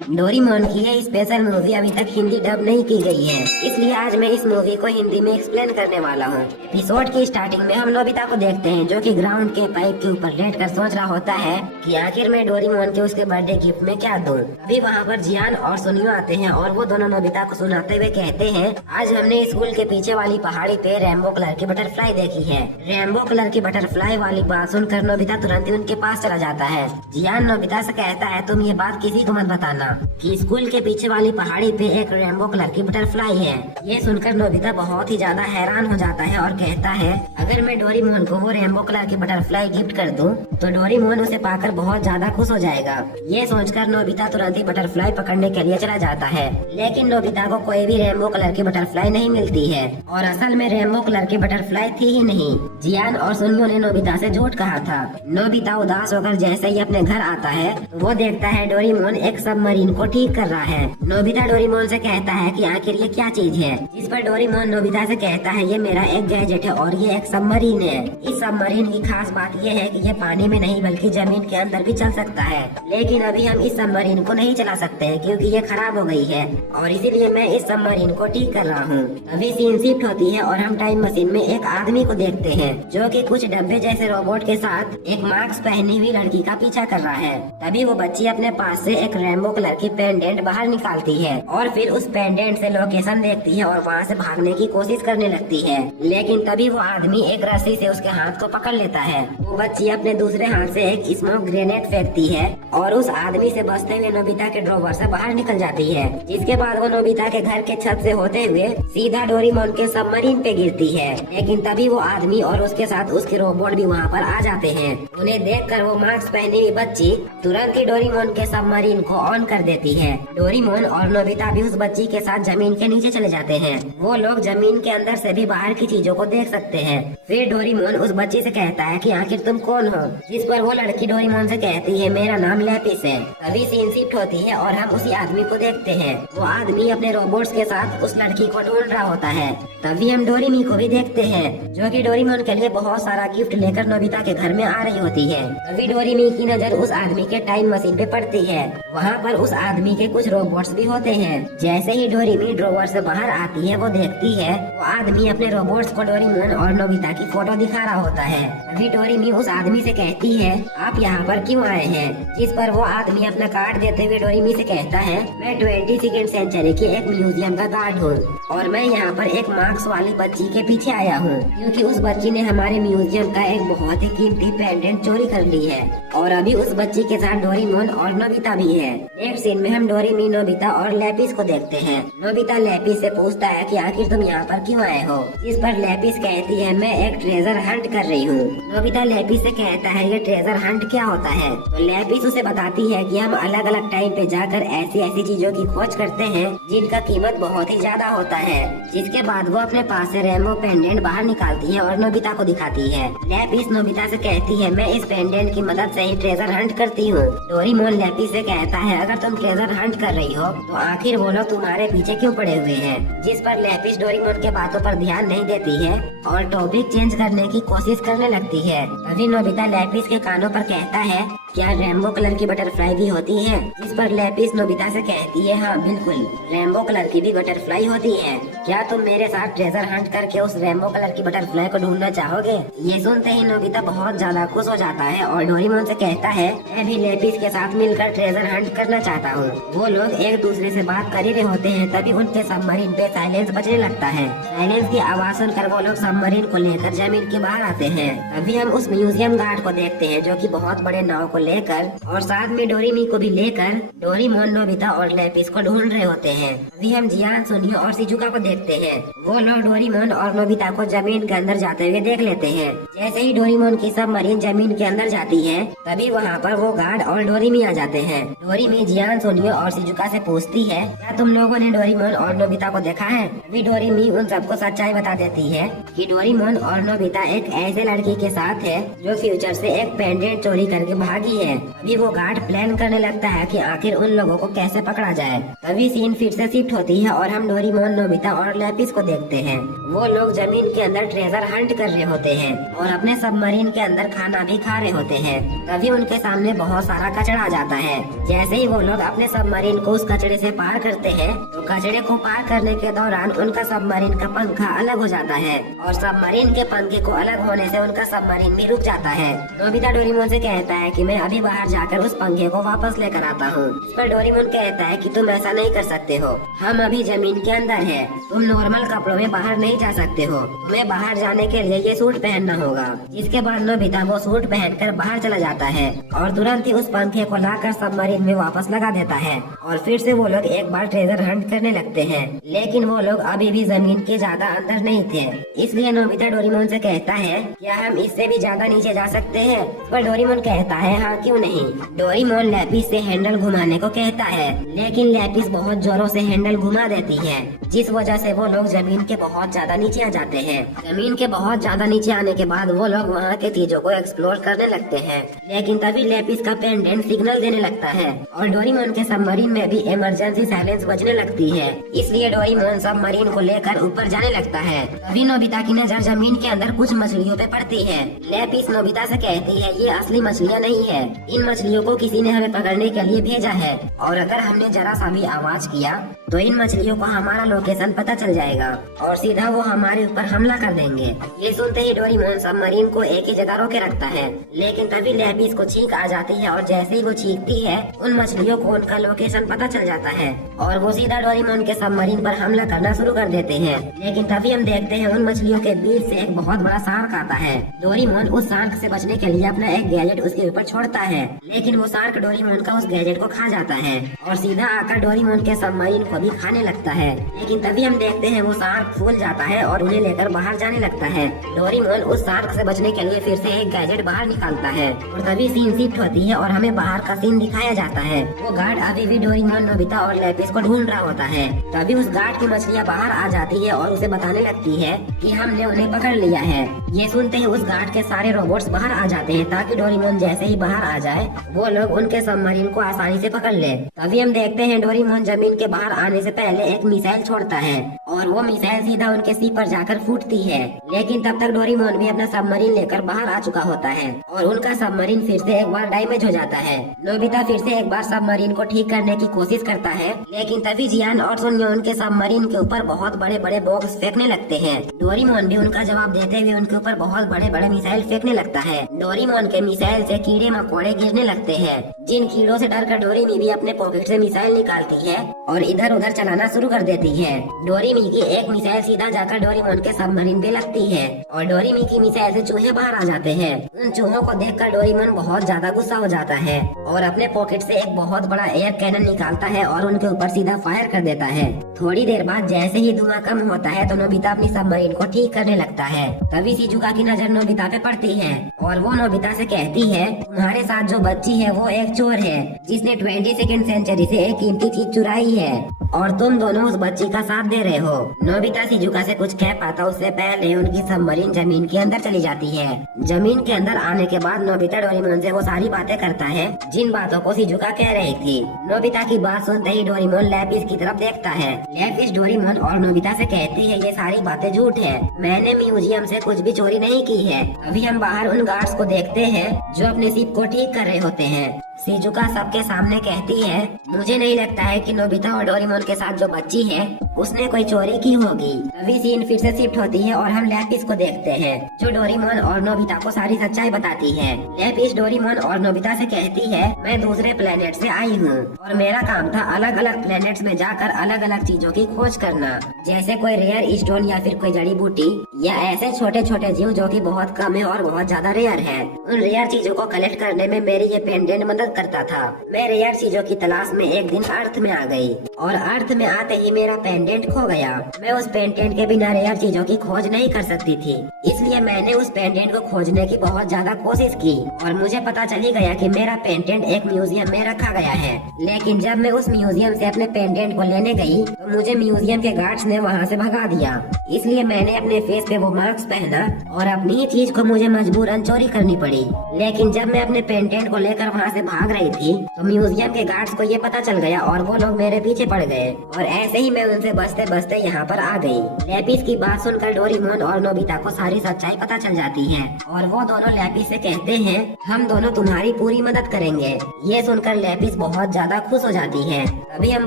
Doraemon की ये special movie अभी तक हिंदी डब नहीं की गई है, इसलिए आज मैं इस मूवी को हिंदी में एक्सप्लेन करने वाला हूँ। एपिसोड की स्टार्टिंग में हम नोबिता को देखते हैं जो कि ग्राउंड के पाइप के ऊपर लेटकर सोच रहा होता है कि आखिर मैं डोरेमोन के उसके बर्थडे गिफ्ट में क्या दूं। अभी वहाँ पर जियान और सुनियो आते हैं और वो दोनों नोबिता को सुनाते हुए कहते हैं, आज हमने स्कूल के पीछे वाली पहाड़ी पे रेनबो कलर की बटरफ्लाई देखी है। रेनबो कलर की बटरफ्लाई वाली बात सुनकर नोबिता तुरंत ही उनके पास चला जाता है। जियान नोबिता से कहता है, तुम ये बात किसी को मत बताना कि स्कूल के पीछे वाली पहाड़ी पे एक रेनबो कलर की बटरफ्लाई है। ये सुनकर नोबिता बहुत ही ज्यादा हैरान हो जाता है और कहता है, अगर मैं डोरेमोन को वो रेनबो कलर की बटरफ्लाई गिफ्ट कर दूं, तो डोरेमोन उसे पाकर बहुत ज्यादा खुश हो जाएगा। ये सोचकर नोबिता तुरंत ही बटरफ्लाई पकड़ने के लिए चला जाता है, लेकिन नोबिता को कोई भी रेनबो कलर की बटरफ्लाई नहीं मिलती है और असल में रेनबो कलर की बटरफ्लाई थी ही नहीं। जियान और सुनियो ने नोबिता से झूठ कहा था। नोबिता उदास होकर जैसे ही अपने घर आता है, वो देखता है डोरेमोन एक सबमरीन को ठीक कर रहा है। नोबिता डोरेमोन से कहता है कि आखिर ये क्या चीज है, जिस पर डोरेमोन नोबिता से कहता है, ये मेरा एक गैजेट है और ये एक सबमरीन है। इस सबमरीन की खास बात ये है कि ये पानी में नहीं बल्कि जमीन के अंदर भी चल सकता है, लेकिन अभी हम इस सबमरीन को नहीं चला सकते हैं क्योंकि ये खराब हो गई है और इसीलिए मैं इस सबमरीन को ठीक कर रहा हूँ। अभी सीन शिफ्ट होती है और हम टाइम मशीन में एक आदमी को देखते हैं जो कि कुछ डब्बे जैसे रोबोट के साथ एक मास्क पहनी हुई लड़की का पीछा कर रहा है। तभी वो बच्ची अपने पास से एक रेनबो कलर की पेंडेंट बाहर निकालती है और फिर उस पेंडेंट से लोकेशन देखती है और वहाँ से भागने की कोशिश करने लगती है, लेकिन तभी वो आदमी एक रस्सी से उसके हाथ को पकड़ लेता है। वो बच्ची अपने दूसरे हाथ से एक स्मोक ग्रेनेड फेंकती है और उस आदमी से बचते हुए नोबिता के ड्रॉवर से बाहर निकल जाती है, जिसके बाद वो नोबिता के घर के छत से होते हुए सीधा डोरेमोन के सबमरीन पे गिरती है। लेकिन तभी वो आदमी और उसके साथ उसके रोबोट भी वहाँ पर आ जाते हैं। उन्हें देखकर वो मास्क पहनी हुई बच्ची तुरंत ही डोरेमोन के सबमरीन को ऑन कर देती है। डोरेमोन और नोबिता भी उस बच्ची के साथ जमीन के नीचे चले जाते हैं। वो लोग जमीन के अंदर से भी बाहर की चीजों को देख सकते हैं। फिर डोरेमोन उस बच्ची से कहता है कि आखिर तुम कौन हो, जिस पर वो लड़की डोरेमोन से कहती है, मेरा नाम लैपिस है। तभी सीन शिफ्ट होती है और हम उसी आदमी को देखते हैं। वो आदमी अपने रोबोट्स के साथ उस लड़की को ढूंढ रहा होता है। तभी हम डोरेमी को भी देखते हैं जो कि डोरेमोन के लिए बहुत सारा गिफ्ट लेकर नोबिता के घर में आ रही होती है। तभी डोरेमी की नजर उस आदमी के टाइम मशीन पे पड़ती है। वहाँ पर उस आदमी के कुछ रोबोट्स भी होते हैं। जैसे ही डोरेमी ड्रॉवर से बाहर आती है, वो देखती है वो आदमी अपने रोबोट्स को डोरेमोन और नोबिता की फोटो दिखा रहा होता है। अभी डोरेमी उस आदमी से कहती है, आप यहाँ पर क्यों आए हैं, जिस पर वो आदमी अपना कार्ड देते हुए डोरेमी से कहता है, मैं 22वीं सेंचुरी के एक म्यूजियम का गार्ड हूँ और मैं यहाँ पर एक मार्क्स वाली बच्ची के पीछे आया हूँ क्योंकि उस बच्ची ने हमारे म्यूजियम का एक बहुत ही कीमती पेंडेंट चोरी कर ली है और अभी उस बच्ची के साथ डोरेमोन और नोबिता भी है। नेक्स्ट सीन में हम डोरेमी, नोबिता और लैपिस को देखते हैं। नोबिता लैपिस से पूछता है कि आखिर तुम यहाँ पर क्यों आए हो, जिस पर लैपिस कहती है, मैं एक ट्रेजर हंट कर रही हूँ। नोबिता लैपिस से कहता है, ये ट्रेजर हंट क्या होता है। तो लैपिस उसे बताती है कि हम अलग अलग टाइम पे जाकर ऐसी ऐसी चीजों की खोज करते हैं जिनका कीमत बहुत ही ज्यादा होता है। जिसके बाद वो अपने पास से रेनबो पेंडेंट बाहर निकालती है और नोबिता को दिखाती है। लैपिस नोबिता से कहती है, मैं इस पेंडेंट की मदद से ही ट्रेजर हंट करती हूँ। डोरेमोन लैपिस से कहता है, अगर तुम ट्रेजर हंट कर रही हो तो आखिर वो लोग तुम्हारे पीछे क्यों पड़े हुए हैं, जिस पर लैपिस डोरेमोन के बातों पर ध्यान नहीं देती है और टॉपिक चेंज करने की कोशिश करने लगती है। तभी नोबिता लैपिस के कानों पर कहता है, क्या रेनबो कलर की बटरफ्लाई भी होती है, जिस पर लैपिस नोबिता से कहती है, हाँ बिल्कुल, रेनबो कलर की भी बटरफ्लाई होती है। क्या तुम मेरे साथ ट्रेजर हंट करके उस रेनबो कलर की बटरफ्लाई को ढूंढना चाहोगे। ये सुनते ही नोबिता बहुत ज्यादा खुश हो जाता है और डोरेमोन से कहता है, मैं भी लैपिस के साथ मिलकर ट्रेजर हंट करना चाहता हूँ। वो लोग एक दूसरे से बात कर ही रहे होते हैं। तभी उनके सबमरीन पे साइलेंस बजने लगता है। साइलेंस की आवाज सुनकर वो लोग सबमरीन को लेकर जमीन के बाहर आते हैं। तभी हम उस म्यूजियम गार्ड को देखते हैं जो कि बहुत बड़े नाव को लेकर और साथ में डोरेमी को भी लेकर डोरेमोन, नोबिता और लैपिस को ढूंढ रहे होते हैं। अभी हम जियान, सुनियो और शिजुका को देखते हैं। वो लोग डोरेमोन और नोबिता को जमीन के अंदर जाते हुए देख लेते हैं। जैसे ही डोरेमोन की सबमरीन जमीन के अंदर जाती है, तभी वहाँ पर वो गार्ड और डोरेमी आ जाते हैं। डोरेमी जियान, सुनियो और शिजुका से पूछती है, क्या तुम लोगों ने डोरेमोन और नोबिता को देखा है। अभी डोरेमी उन सबको सच्चाई बता देती है कि डोरेमोन और नोबिता एक ऐसे लड़की के साथ है जो फ्यूचर से एक पेंडेंट चोरी करके भाग जाती है। अभी वो गार्ड प्लान करने लगता है कि आखिर उन लोगों को कैसे पकड़ा जाए। तभी सीन फिर से शिफ्ट होती है और हम डोरेमोन, नोबिता और लैपिस को देखते हैं। वो लोग जमीन के अंदर ट्रेजर हंट कर रहे होते हैं और अपने सबमरीन के अंदर खाना भी खा रहे होते हैं। तभी उनके सामने बहुत सारा कचरा आ जाता है। जैसे ही वो लोग अपने सबमरीन को उस कचरे से पार करते हैं तो कचरे को पार करने के दौरान उनका सबमरीन का पंखा अलग हो जाता है और सबमरीन के पंखे को अलग होने से उनका सबमरीन भी रुक जाता है। नोबिता डोरेमोन से कहता है कि मैं अभी बाहर जाकर उस पंखे को वापस लेकर आता हूँ। इस पर डोरेमोन कहता है कि तुम ऐसा नहीं कर सकते हो, हम अभी जमीन के अंदर है, तुम नॉर्मल कपड़ों में बाहर नहीं जा सकते हो, तुम्हें बाहर जाने के लिए ये सूट पहनना होगा। जिसके बाद नोबिता वो सूट पहनकर बाहर चला जाता है और तुरंत ही उस पंखे को लाकर सबमरीन में वापस लगा देता है और फिर से वो लोग एक बार ट्रेजर हंट करने लगते हैं। लेकिन वो लोग अभी भी जमीन के ज्यादा अंदर नहीं थे, इसलिए नोबिता डोरेमोन से कहता है क्या हम इससे भी ज्यादा नीचे जा सकते हैं? पर डोरेमोन कहता है हाँ क्यों नहीं। डोरेमोन लैपिस से हैंडल घुमाने को कहता है, लेकिन लैपिस बहुत जोरों से हैंडल घुमा देती है, जिस वजह से वो लोग जमीन के बहुत ज्यादा नीचे आ जाते हैं। जमीन के बहुत ज्यादा नीचे आने के बाद वो लोग वहाँ के चीजों को एक्सप्लोर करने लगते हैं। लेकिन तभी लैपिस का पेंडेंट सिग्नल देने लगता है और डोरेमोन के सबमरीन में भी इमरजेंसी साइलेंस बजने लगती है, इसलिए डोरेमोन सबमरीन को लेकर ऊपर जाने लगता है। तभी नोबिता की नजर जमीन के अंदर कुछ मछलियों पे पड़ती है। लैपिस नोबिता से कहती है ये असली मछलियाँ नहीं है, इन मछलियों को किसी ने हमें पकड़ने के लिए भेजा है और अगर हमने जरा सा भी आवाज किया तो इन मछलियों को हमारा लोकेशन पता चल जाएगा और सीधा वो हमारे ऊपर हमला कर देंगे। ये सुनते ही डोरेमोन सबमरीन को एक ही जगह रोके रखता है, लेकिन तभी लैपिस को छींक आ जाती है और जैसे ही वो छींकती है उन मछलियों को उनका लोकेशन पता चल जाता है और वो सीधा डोरेमोन के सबमरीन पर हमला करना शुरू कर देते हैं। लेकिन तभी हम देखते हैं उन मछलियों के बीच से एक बहुत बड़ा शार्क आता है। डोरेमोन उस शार्क से बचने के लिए अपना एक गैजेट उसके ऊपर छोड़ता है, लेकिन वो शार्क डोरेमोन का उस गैजेट को खा जाता है और सीधा आकर डोरेमोन के सबमरीन को भी खाने लगता है। लेकिन तभी हम देखते हैं वो शार्क फूल जाता है और उन्हें लेकर बाहर जाने लगता है। डोरेमोन उस शार्क से बचने के लिए फिर से एक गैजेट बाहर निकालता है और तभी सीन शिफ्ट होती है और हमें बाहर का सीन दिखाया जाता है। वो गार्ड अभी भी डोरेमोन, नोबिता और लैपिस को ढूंढ रहा होता है। तभी उस गार्ड की मछलियाँ बाहर आ जाती है और उसे बताने लगती है कि हमने उन्हें पकड़ लिया है। ये सुनते ही उस गार्ड के सारे रोबोट्स बाहर आ जाते हैं ताकि डोरेमोन जैसे ही बाहर आ जाए वो लोग उनके सबमरीन को आसानी से पकड़ ले। तभी हम देखते हैं डोरेमोन जमीन के बाहर आने से पहले एक मिसाइल छोड़ता है और वो मिसाइल सीधा उनके सी पर जाकर फूटती है। लेकिन तब तक डोरेमोन भी अपना सबमरीन लेकर बाहर आ चुका होता है और उनका सबमरीन फिर से एक बार डैमेज हो जाता है। नोबिता फिर से एक बार सबमरीन को ठीक करने की कोशिश करता है, लेकिन तभी जियान और सुनियो उनके सबमरीन के ऊपर बहुत बड़े बड़े बॉक्स फेंकने लगते हैं। डोरेमोन भी उनका जवाब देते हुए उनके ऊपर बहुत बड़े बड़े मिसाइल फेंकने लगता है। डोरेमोन के मिसाइल से कीड़े मकोड़े गिरने लगते हैं, जिन कीड़ों से डरकर डोरेमी भी अपने पॉकेट से मिसाइल निकालती है और इधर उधर चलाना शुरू कर देती है। डोरेमी की एक मिसाइल सीधा जाकर डोरेमोन के सबमरीन पे लगती है और डोरेमी की मिसाइल से चूहे बाहर आ जाते हैं। उन चूहों को देखकर डोरेमोन बहुत ज्यादा गुस्सा हो जाता है और अपने पॉकेट से एक बहुत बड़ा एयर कैनन निकालता है और उनके ऊपर सीधा फायर कर देता है। थोड़ी देर बाद जैसे ही धुआं कम होता है तो नोबिता अपनी सबमरीन को ठीक करने लगता है। तभी शिजुका की नजर नोबिता पे पड़ती है और वो नोबिता से कहती है तुम्हारे साथ जो बच्ची है वो एक चोर है जिसने 22वीं सेंचुरी से एक कीमती चीज चुराई है और तुम दोनों उस बच्ची का साथ दे रहे हो। नोबिता शिजुका से कुछ कह पाता उससे पहले उनकी सबमरीन जमीन के अंदर चली जाती है। जमीन के अंदर आने के बाद नोबिता डोरेमोन से वो सारी बातें करता है जिन बातों को शिजुका कह रही थी। नोबिता की बात सुनते ही डोरेमोन लैपिस की तरफ देखता है। लैपिस डोरेमोन और नोबिता से कहती है ये सारी बातें झूठ है, मैंने म्यूजियम से कुछ भी चोरी नहीं की है। अभी हम बाहर उन गार्ड्स को देखते हैं जो अपने शिप को ठीक कर रहे होते हैं। शिजुका सबके सामने कहती है मुझे नहीं लगता है कि नोबिता और डोरेमोन के साथ जो बच्ची है उसने कोई चोरी की होगी। अभी सीन फिर से शिफ्ट होती है और हम लैपिस को देखते हैं जो डोरेमोन और नोबिता को सारी सच्चाई बताती है। लैपिस डोरेमोन और नोबिता से कहती है मैं दूसरे प्लेनेट से आई हूँ और मेरा काम था अलग अलग प्लेनेट्स में जाकर अलग अलग चीजों की खोज करना, जैसे कोई रेयर स्टोन या फिर कोई जड़ी बूटी या ऐसे छोटे छोटे जीव जो कि बहुत कम है और बहुत ज्यादा रेयर है। उन रेयर चीजों को कलेक्ट करने में मेरी ये पेंडेंट मदद मदद करता था। मैं रेयर चीजों की तलाश में एक दिन अर्थ में आ गई और अर्थ में आते ही मेरा पेंडेंट खो गया। मैं उस पेंडेंट के बिना रेयर चीजों की खोज नहीं कर सकती थी, इसलिए मैंने उस पेंडेंट को खोजने की बहुत ज्यादा कोशिश की और मुझे पता चली गया कि मेरा पेंडेंट एक म्यूजियम में रखा गया है। लेकिन जब मैं उस म्यूजियम से अपने पेंडेंट को लेने गई तो मुझे म्यूजियम के गार्ड्स ने वहाँ से भगा दिया। इसलिए मैंने अपने फेस पे वो मास्क पहना और अपनी ही चीज को मुझे मजबूरन चोरी करनी पड़ी। लेकिन जब मैं अपने पेंडेंट को लेकर वहाँ से भाग रही थी तो म्यूजियम के गार्ड्स को ये पता चल गया और वो लोग मेरे पीछे पड़ गए और ऐसे ही मैं उनसे बचते बचते यहाँ पर आ गई। लैपिस की बात सुनकर डोरेमोन और नोबिता को सारी सच्चाई पता चल जाती है और वो दोनों लैपिस से कहते हैं हम दोनों तुम्हारी पूरी मदद करेंगे। ये सुनकर लैपिस बहुत ज्यादा खुश हो जाती है। अभी हम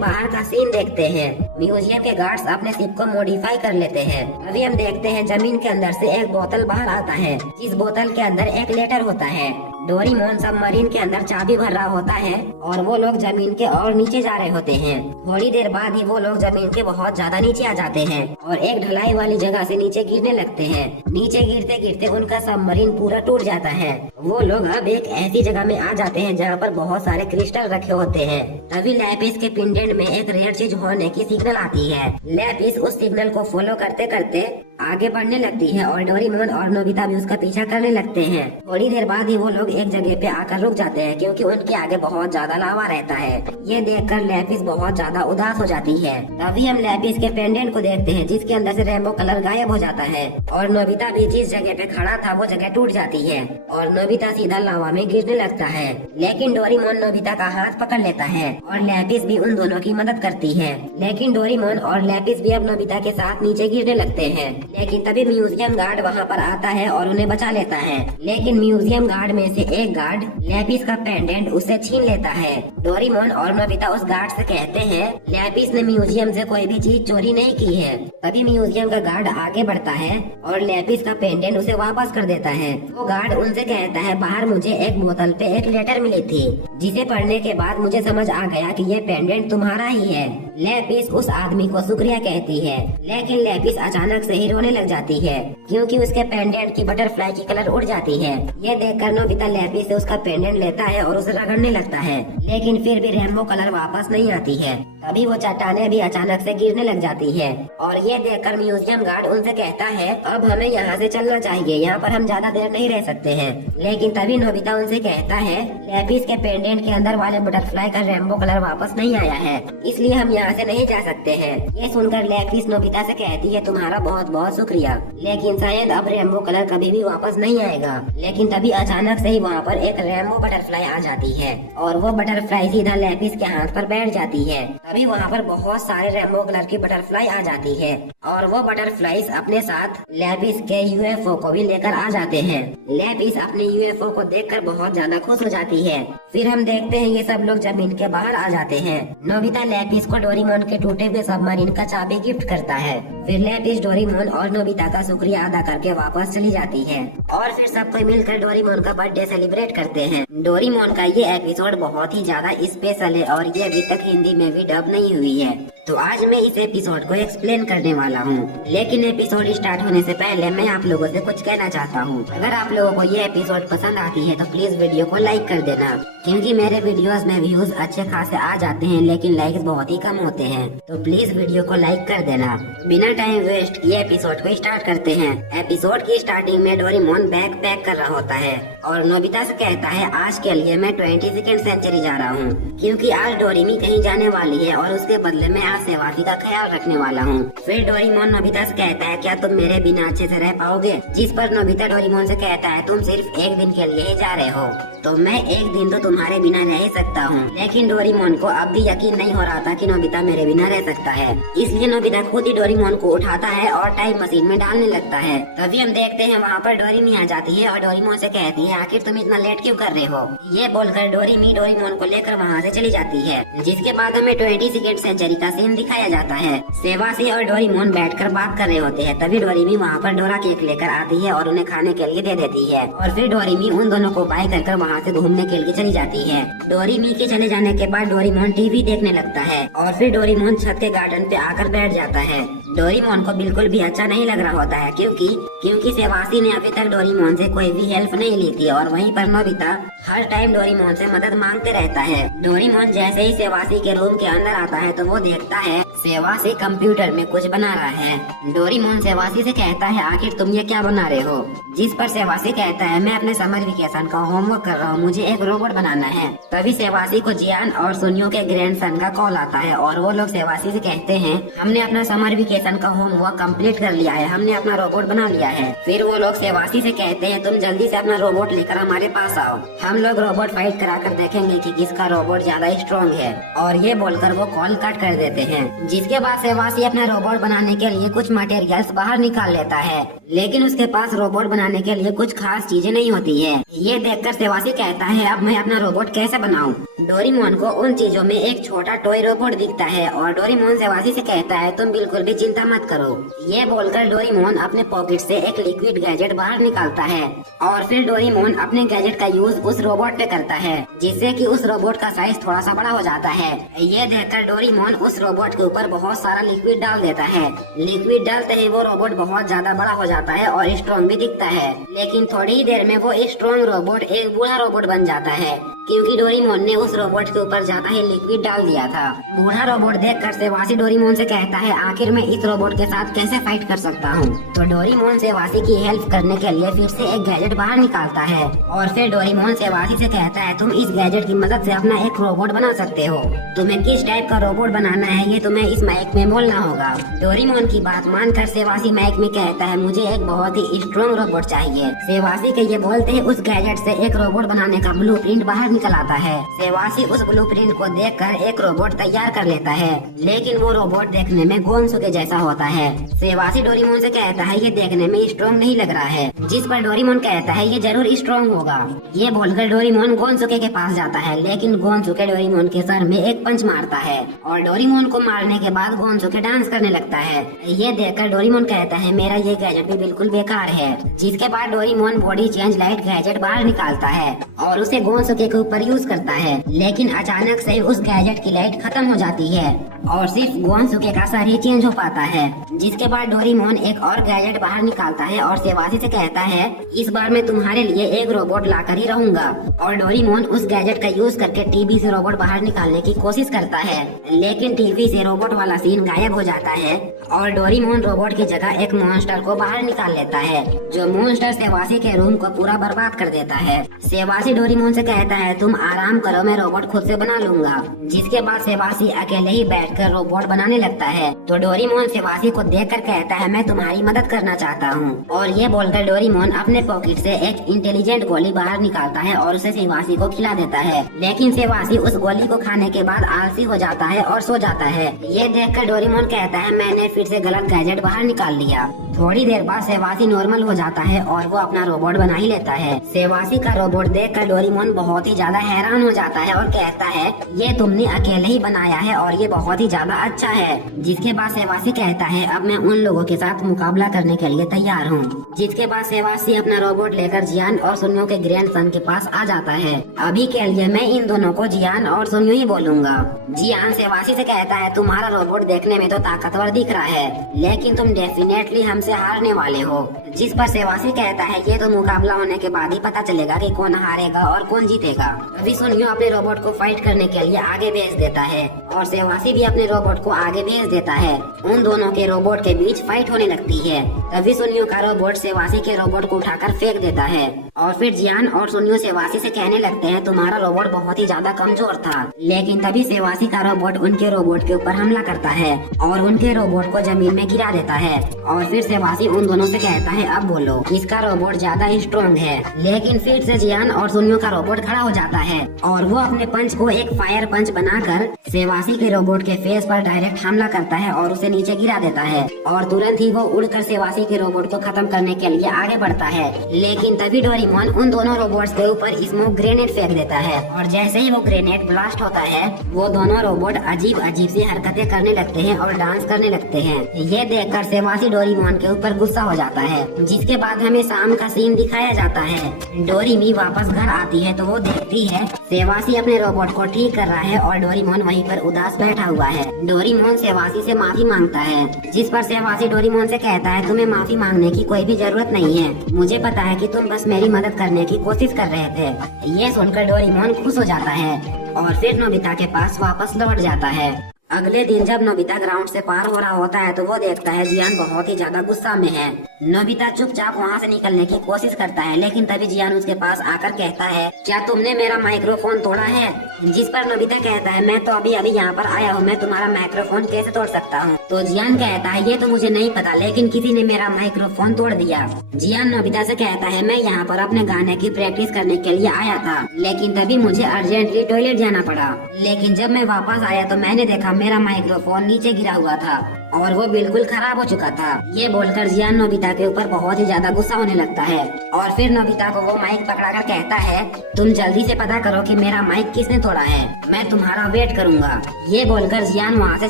बाहर का सीन देखते हैं। म्यूजियम के गार्ड्स अपने शिप को मॉडिफाई कर लेते हैं। अभी हम देखते हैं जमीन के अंदर से एक बोतल बाहर आता है, जिस बोतल के अंदर एक लेटर होता है। डोरेमोन सबमरीन के अंदर चाबी भर रहा होता है और वो लोग जमीन के और नीचे जा रहे होते हैं। थोड़ी देर बाद ही वो लोग जमीन के बहुत ज्यादा नीचे आ जाते हैं और एक ढलाई वाली जगह से नीचे गिरने लगते हैं। नीचे गिरते गिरते उनका सबमरीन पूरा टूट जाता है। वो लोग अब एक ऐसी जगह में आ जाते हैं जहाँ पर बहुत सारे क्रिस्टल रखे होते हैं। तभी लैपिस के पेंडेंट में एक रेयर चीज होने की सिग्नल आती है। लैपिस उस सिग्नल को फॉलो करते करते आगे बढ़ने लगती है और डोरेमोन और नोबिता भी उसका पीछा करने लगते हैं। थोड़ी देर बाद ही वो लोग एक जगह पे आकर रुक जाते हैं क्योंकि उनके आगे बहुत ज्यादा लावा रहता है। ये देखकर लैपिस बहुत ज्यादा उदास हो जाती है। तभी हम लैपिस के पेंडेंट को देखते हैं जिसके अंदर से रेनबो कलर गायब हो जाता है और नोबिता भी जिस जगह पे खड़ा था वो जगह टूट जाती है और नोबिता सीधा लावा में गिरने लगता है। लेकिन डोरेमोन नोबिता का हाथ पकड़ लेता है और लैपिस भी उन दोनों की मदद करती है। लेकिन डोरेमोन और लैपिस भी अब नोबिता के साथ नीचे गिरने लगते हैं। लेकिन तभी म्यूजियम गार्ड वहाँ पर आता है और उन्हें बचा लेता है। लेकिन म्यूजियम गार्ड में से एक गार्ड लैपिस का पेंडेंट उससे छीन लेता है। डोरेमोन और नोबिता उस गार्ड से कहते हैं लैपिस ने म्यूजियम से कोई भी चीज चोरी नहीं की है। तभी म्यूजियम का गार्ड आगे बढ़ता है और लैपिस का पेंडेंट उसे वापस कर देता है। वो गार्ड उनसे कहता है बाहर मुझे एक बोतल पे एक लेटर मिली थी जिसे पढ़ने के बाद मुझे समझ आ गया कि ये पेंडेंट तुम्हारा ही है। लैपिस उस आदमी को शुक्रिया कहती है। लेकिन लैपिस अचानक से ही रोने लग जाती है क्योंकि उसके पेंडेंट की बटरफ्लाई की कलर उड़ जाती है। ये देखकर नोबिता लैपिस से उसका पेंडेंट लेता है और उसे रगड़ने लगता है, लेकिन फिर भी रेनबो कलर वापस नहीं आती है। तभी वो चट्टानें भी अचानक से गिरने लग जाती है और ये देखकर म्यूजियम गार्ड उनसे कहता है अब हमें यहाँ से चलना चाहिए, यहाँ पर हम ज्यादा देर नहीं रह सकते हैं। लेकिन तभी नोबिता उनसे कहता है लैपिस के पेंडेंट के अंदर वाले बटरफ्लाई का रेनबो कलर वापस नहीं आया है, इसलिए हम यहाँ से नहीं जा सकते हैं। ये सुनकर लैपिस नोबिता से कहती है तुम्हारा बहुत बहुत शुक्रिया, लेकिन शायद अब रेनबो कलर कभी भी वापस नहीं आएगा। लेकिन तभी अचानक से ही वहाँ पर एक रेनबो बटरफ्लाई आ जाती है और वो बटरफ्लाई सीधा लैपिस के हाथ पर बैठ जाती है। तभी वहाँ पर बहुत सारे रेनबो कलर की बटरफ्लाई आ जाती है और वो बटरफ्लाईज अपने साथ लैपिस के यूएफओ को भी लेकर आ जाते हैं। लैपिस अपने यूएफओ को देखकर बहुत ज्यादा खुश हो जाती है। फिर हम देखते हैं ये सब लोग जमीन के बाहर आ जाते हैं। नोबिता लैपिस को डोरेमोन के टूटे हुए सबमरीन का चाबी गिफ्ट करता है। फिर लैपिस डोरेमोन और नोबिता का शुक्रिया अदा करके वापस चली जाती है और फिर सब कोई मिलकर डोरेमोन का बर्थडे सेलिब्रेट करते हैं। डोरेमोन का ये एपिसोड बहुत ही ज्यादा स्पेशल है और ये अभी तक हिंदी में भी डब नहीं हुई है, तो आज मैं इस एपिसोड को एक्सप्लेन करने वाला हूँ। लेकिन एपिसोड स्टार्ट होने से पहले मैं आप लोगों से कुछ कहना चाहता हूँ। अगर आप लोगों को ये एपिसोड पसंद आती है तो प्लीज वीडियो को लाइक कर देना, क्योंकि मेरे वीडियोस में व्यूज अच्छे खासे आ जाते हैं लेकिन लाइक्स बहुत ही कम होते हैं, तो प्लीज वीडियो को लाइक कर देना। बिना टाइम वेस्ट किए एपिसोड को स्टार्ट करते हैं। एपिसोड की स्टार्टिंग में डोरेमोन बैग पैक कर रहा होता है और नोबिता से कहता है आज के लिए मैं 22nd सेंचुरी जा रहा हूँ, क्योंकि आज डोरेमी कहीं जाने वाली है और उसके बदले में आज सेवाती का ख्याल रखने वाला हूँ। फिर डोरेमोन नोबिता से कहता है क्या तुम मेरे बिना अच्छे से रह पाओगे, जिस पर नोबिता डोरेमोन से कहता है तुम सिर्फ एक दिन के लिए ही जा रहे हो, तो मैं एक दिन तो तुम्हारे बिना रह ही सकता हूँ। लेकिन डोरेमोन को अब भी यकीन नहीं हो रहा था कि नोबिता मेरे बिना रह सकता है, इसलिए नोबिता खुद ही डोरेमोन को उठाता है और टाइम मशीन में डालने लगता है। तभी हम देखते हैं वहाँ पर डोरेमी आ जाती है और डोरेमोन से कहती है आखिर तुम इतना लेट क्यों कर रहे हो। ये बोलकर डोरेमी डोरेमोन को लेकर वहाँ से चली जाती है, जिसके बाद हमें 22nd सेंचुरी का सीन दिखाया जाता है। सेवासी और डोरेमोन बैठकर बात कर रहे होते हैं। तभी डोरेमी वहाँ पर डोरा केक लेकर आती है और उन्हें खाने के लिए दे देती है और फिर डोरेमी उन दोनों को बाय कर वहाँ से घूमने के लिए चली जाती है। डोरेमी के चले जाने के बाद डोरेमोन टीवी देखने लगता है और फिर डोरेमोन छत के गार्डन पे आकर बैठ जाता है। डोरेमोन को बिल्कुल भी अच्छा नहीं लग रहा होता है, क्योंकि क्योंकि सेवासी ने अभी तक डोरेमोन से कोई भी हेल्प नहीं ली थी और वहीं पर नोबिता हर टाइम डोरेमोन से मदद मांगते रहता है। डोरेमोन जैसे ही सेवासी के रूम के अंदर आता है तो वो देखता है सेवासी कंप्यूटर में कुछ बना रहा है। डोरेमोन सेवासी से कहता है आखिर तुम ये क्या बना रहे हो, जिस पर सेवासी कहता है मैं अपने समर वेकेशन का होमवर्क कर रहा हूँ, मुझे एक रोबोट बनाना है। तभी सेवासी को जियान और सुनियो के ग्रैंडसन का कॉल आता है और वो लोग सेवासी से कहते हैं हमने अपना समर वेकेशन का होमवर्क कंप्लीट कर लिया है, हमने अपना रोबोट बना लिया है। फिर वो लोग सेवासी से कहते हैं तुम जल्दी से अपना रोबोट लेकर हमारे पास आओ, हम लोग रोबोट फाइट कराकर देखेंगे कि किसका रोबोट ज्यादा स्ट्रॉन्ग है। और ये बोलकर वो कॉल कट कर देते हैं। जिसके बाद सेवासी अपना रोबोट बनाने के लिए कुछ मटेरियल्स बाहर निकाल लेता है, लेकिन उसके पास रोबोट बनाने के लिए कुछ खास चीजें नहीं होती है। ये देखकर सेवासी कहता है अब मैं अपना रोबोट कैसे बनाऊं। डोरेमोन को उन चीजों में एक छोटा टॉय रोबोट दिखता है और डोरेमोन सेवासी से कहता है तुम बिल्कुल भी चिंता मत करो। ये बोलकर डोरेमोन अपने पॉकेट से एक लिक्विड गैजेट बाहर निकालता है और फिर डोरेमोन अपने गैजेट का यूज उस रोबोट पे करता है, जिससे कि उस रोबोट का साइज थोड़ा सा बड़ा हो जाता है। ये देखकर डोरेमोन उस रोबोट के ऊपर बहुत सारा लिक्विड डाल देता है। लिक्विड डालते ही वो रोबोट बहुत ज्यादा बड़ा हो जाता है और स्ट्रॉन्ग भी दिखता है। लेकिन थोड़ी ही देर में वो स्ट्रॉन्ग रोबोट एक बूढ़ा रोबोट बन जाता है, क्योंकि डोरेमोन ने उस रोबोट के ऊपर ज्यादा ही लिक्विड डाल दिया था। बूढ़ा रोबोट देखकर सेवासी डोरेमोन से कहता है आखिर मैं इस रोबोट के साथ कैसे फाइट कर सकता हूँ। तो डोरेमोन सेवासी की हेल्प करने के लिए फिर से एक गैजेट बाहर निकालता है और फिर डोरेमोन सेवासी से कहता है तुम इस गैजेट की मदद से अपना एक रोबोट बना सकते हो, तुम्हें किस टाइप का रोबोट बनाना है ये तुम्हें इस माइक में बोलना होगा। डोरेमोन की बात मानकर सेवासी माइक में कहता है मुझे एक बहुत ही स्ट्रॉन्ग रोबोट चाहिए। सेवासी के ये बोलते ही उस गैजेट से एक रोबोट बनाने का ब्लूप्रिंट बाहर निकल आता है। सेवासी उस ब्लूप्रिंट को देखकर एक रोबोट तैयार कर लेता है, लेकिन वो रोबोट देखने में गोंसुके जैसा होता है। सेवासी डोरेमोन से कहता है ये देखने में स्ट्रॉन्ग नहीं लग रहा है, जिस पर डोरेमोन कहता है ये जरूर स्ट्रॉन्ग होगा। ये बोलकर डोरेमोन गोंसुके के पास जाता है, लेकिन गोंसुके डोरेमोन के सर में एक पंच मारता है और डोरेमोन को मारने के बाद गोंसुके डांस करने लगता है। ये देखकर डोरेमोन कहता है मेरा ये गैजेट भी बिल्कुल बेकार है। जिसके बाद Doraemon body change light gadget बाहर निकालता है और उसे गोंसुके के ऊपर यूज करता है, लेकिन अचानक से उस गैजेट की लाइट खत्म हो जाती है और सिर्फ गोंसुके का सर ही चेंज हो पाता है। जिसके बाद डोरेमोन एक और गैजेट बाहर निकालता है और सेवासी से कहता है इस बार मैं तुम्हारे लिए एक रोबोट लाकर ही रहूंगा। और डोरेमोन उस गैजेट का यूज करके टीवी से रोबोट बाहर निकालने की कोशिश करता है, लेकिन टीवी से रोबोट वाला सीन गायब हो जाता है और डोरेमोन रोबोट की जगह एक मॉन्स्टर को बाहर निकाल लेता है, जो मॉन्स्टर सेवासी के रूम को पूरा बर्बाद कर देता है। सेवासी डोरेमोन से कहता है तुम आराम करो, मैं रोबोट खुद से बना लूंगा। जिसके बाद सेवासी अकेले ही बैठकर रोबोट बनाने लगता है। तो डोरेमोन सेवासी को देखकर कहता है मैं तुम्हारी मदद करना चाहता हूँ। और ये बोलकर डोरेमोन अपने पॉकेट से एक इंटेलिजेंट गोली बाहर निकालता है और उसे सेवासी को खिला देता है, लेकिन सेवासी उस गोली को खाने के बाद आलसी हो जाता है और सो जाता है। ये देखकर डोरेमोन कहता है मैंने फिर से गलत गैजेट बाहर निकाल लिया। थोड़ी देर बाद सेवासी नॉर्मल हो जाता है और वो अपना रोबोट बना ही लेता है। सेवासी का रोबोट देखकर डोरेमोन बहुत ही ज्यादा हैरान हो जाता है और कहता है ये तुमने अकेले ही बनाया है और ये बहुत ही ज्यादा अच्छा है। जिसके बाद सेवासी कहता है अब मैं उन लोगों के साथ मुकाबला करने के लिए तैयार हूँ। जिसके बाद सेवासी अपना रोबोट लेकर जियान और सुनियो के ग्रैंडसन के पास आ जाता है। अभी के लिए मैं इन दोनों को जियान और सुनियो ही बोलूंगा। जियान सेवासी से कहता है तुम्हारा रोबोट देखने में तो ताकतवर दिख रहा है, लेकिन तुम डेफिनेटली हमसे हारने वाले हो। जिस पर सेवासी कहता है ये तो मुकाबला होने के बाद ही पता चलेगा कि कौन हारेगा और कौन जीतेगा। अभी सुनियो अपने रोबोट को फाइट करने के लिए आगे भेज देता है और सेवासी भी अपने रोबोट को आगे भेज देता है। उन दोनों के रोबोट के बीच फाइट होने लगती है। तभी सुनियो का रोबोट सेवासी के रोबोट को उठाकर फेंक देता है और फिर जियान और सुनियो सेवासी से कहने लगते हैं तुम्हारा रोबोट बहुत ही ज्यादा कमजोर था। लेकिन तभी सेवासी का रोबोट उनके रोबोट के ऊपर हमला करता है और उनके रोबोट को जमीन में गिरा देता है। और फिर सेवासी उन दोनों से कहता है अब बोलो, इसका रोबोट ज्यादा स्ट्रॉन्ग है। लेकिन फिर से जियान और सुनियो का रोबोट खड़ा हो जाता है और वो अपने पंच को एक फायर पंच बनाकर सेवासी के रोबोट के फेस पर डायरेक्ट हमला करता है और उसे नीचे गिरा देता है और तुरंत ही वो उड़कर सेवासी के रोबोट को खत्म करने के लिए आगे बढ़ता है। लेकिन तभी डोरेमोन उन दोनों रोबोट्स के ऊपर स्मोक ग्रेनेड फेंक देता है और जैसे ही वो ग्रेनेड ब्लास्ट होता है वो दोनों रोबोट अजीब अजीब सी हरकतें करने लगते हैं और डांस करने लगते हैं। ये देखकर सेवासी डोरेमोन के ऊपर गुस्सा हो जाता है। जिसके बाद हमें शाम का सीन दिखाया जाता है। डोरेमी वापस घर आती है तो वो देखती है सेवासी अपने रोबोट को ठीक कर रहा है और डोरेमोन वहीं पर उदास बैठा हुआ है। डोरेमोन सेवासी से माफी मांगता है, जिस पर सेवासी डोरेमोन से कहता है तुम्हें माफी मांगने की कोई भी जरूरत नहीं है, मुझे पता है कि तुम बस मेरी मदद करने की कोशिश कर रहे थे। ये सुनकर डोरेमोन खुश हो जाता है और फिर नोबिता के पास वापस लौट जाता है। अगले दिन जब नोबिता ग्राउंड से पार हो रहा होता है तो वो देखता है जियान बहुत ही ज्यादा गुस्सा में है। नोबिता चुपचाप वहाँ से निकलने की कोशिश करता है, लेकिन तभी जियान उसके पास आकर कहता है क्या तुमने मेरा माइक्रोफोन तोड़ा है? जिस पर नोबिता कहता है मैं तो अभी अभी यहाँ पर आया हूँ, मैं तुम्हारा माइक्रोफोन कैसे तोड़ सकता हूँ? तो जियान कहता है ये तो मुझे नहीं पता, लेकिन किसी ने मेरा माइक्रोफोन तोड़ दिया। जियान नोबिता से कहता है मैं यहाँ पर अपने गाने की प्रैक्टिस करने के लिए आया था, लेकिन तभी मुझे अर्जेंटली टॉयलेट जाना पड़ा। लेकिन जब मैं वापस आया तो मैंने देखा मेरा माइक्रोफोन नीचे गिरा हुआ था और वो बिल्कुल खराब हो चुका था। ये बोलकर जियान नोबिता के ऊपर बहुत ही ज्यादा गुस्सा होने लगता है और फिर नोबिता को वो माइक पकड़ाकर कहता है तुम जल्दी से पता करो कि मेरा माइक किसने तोड़ा है, मैं तुम्हारा वेट करूंगा। ये बोलकर जियान वहाँ से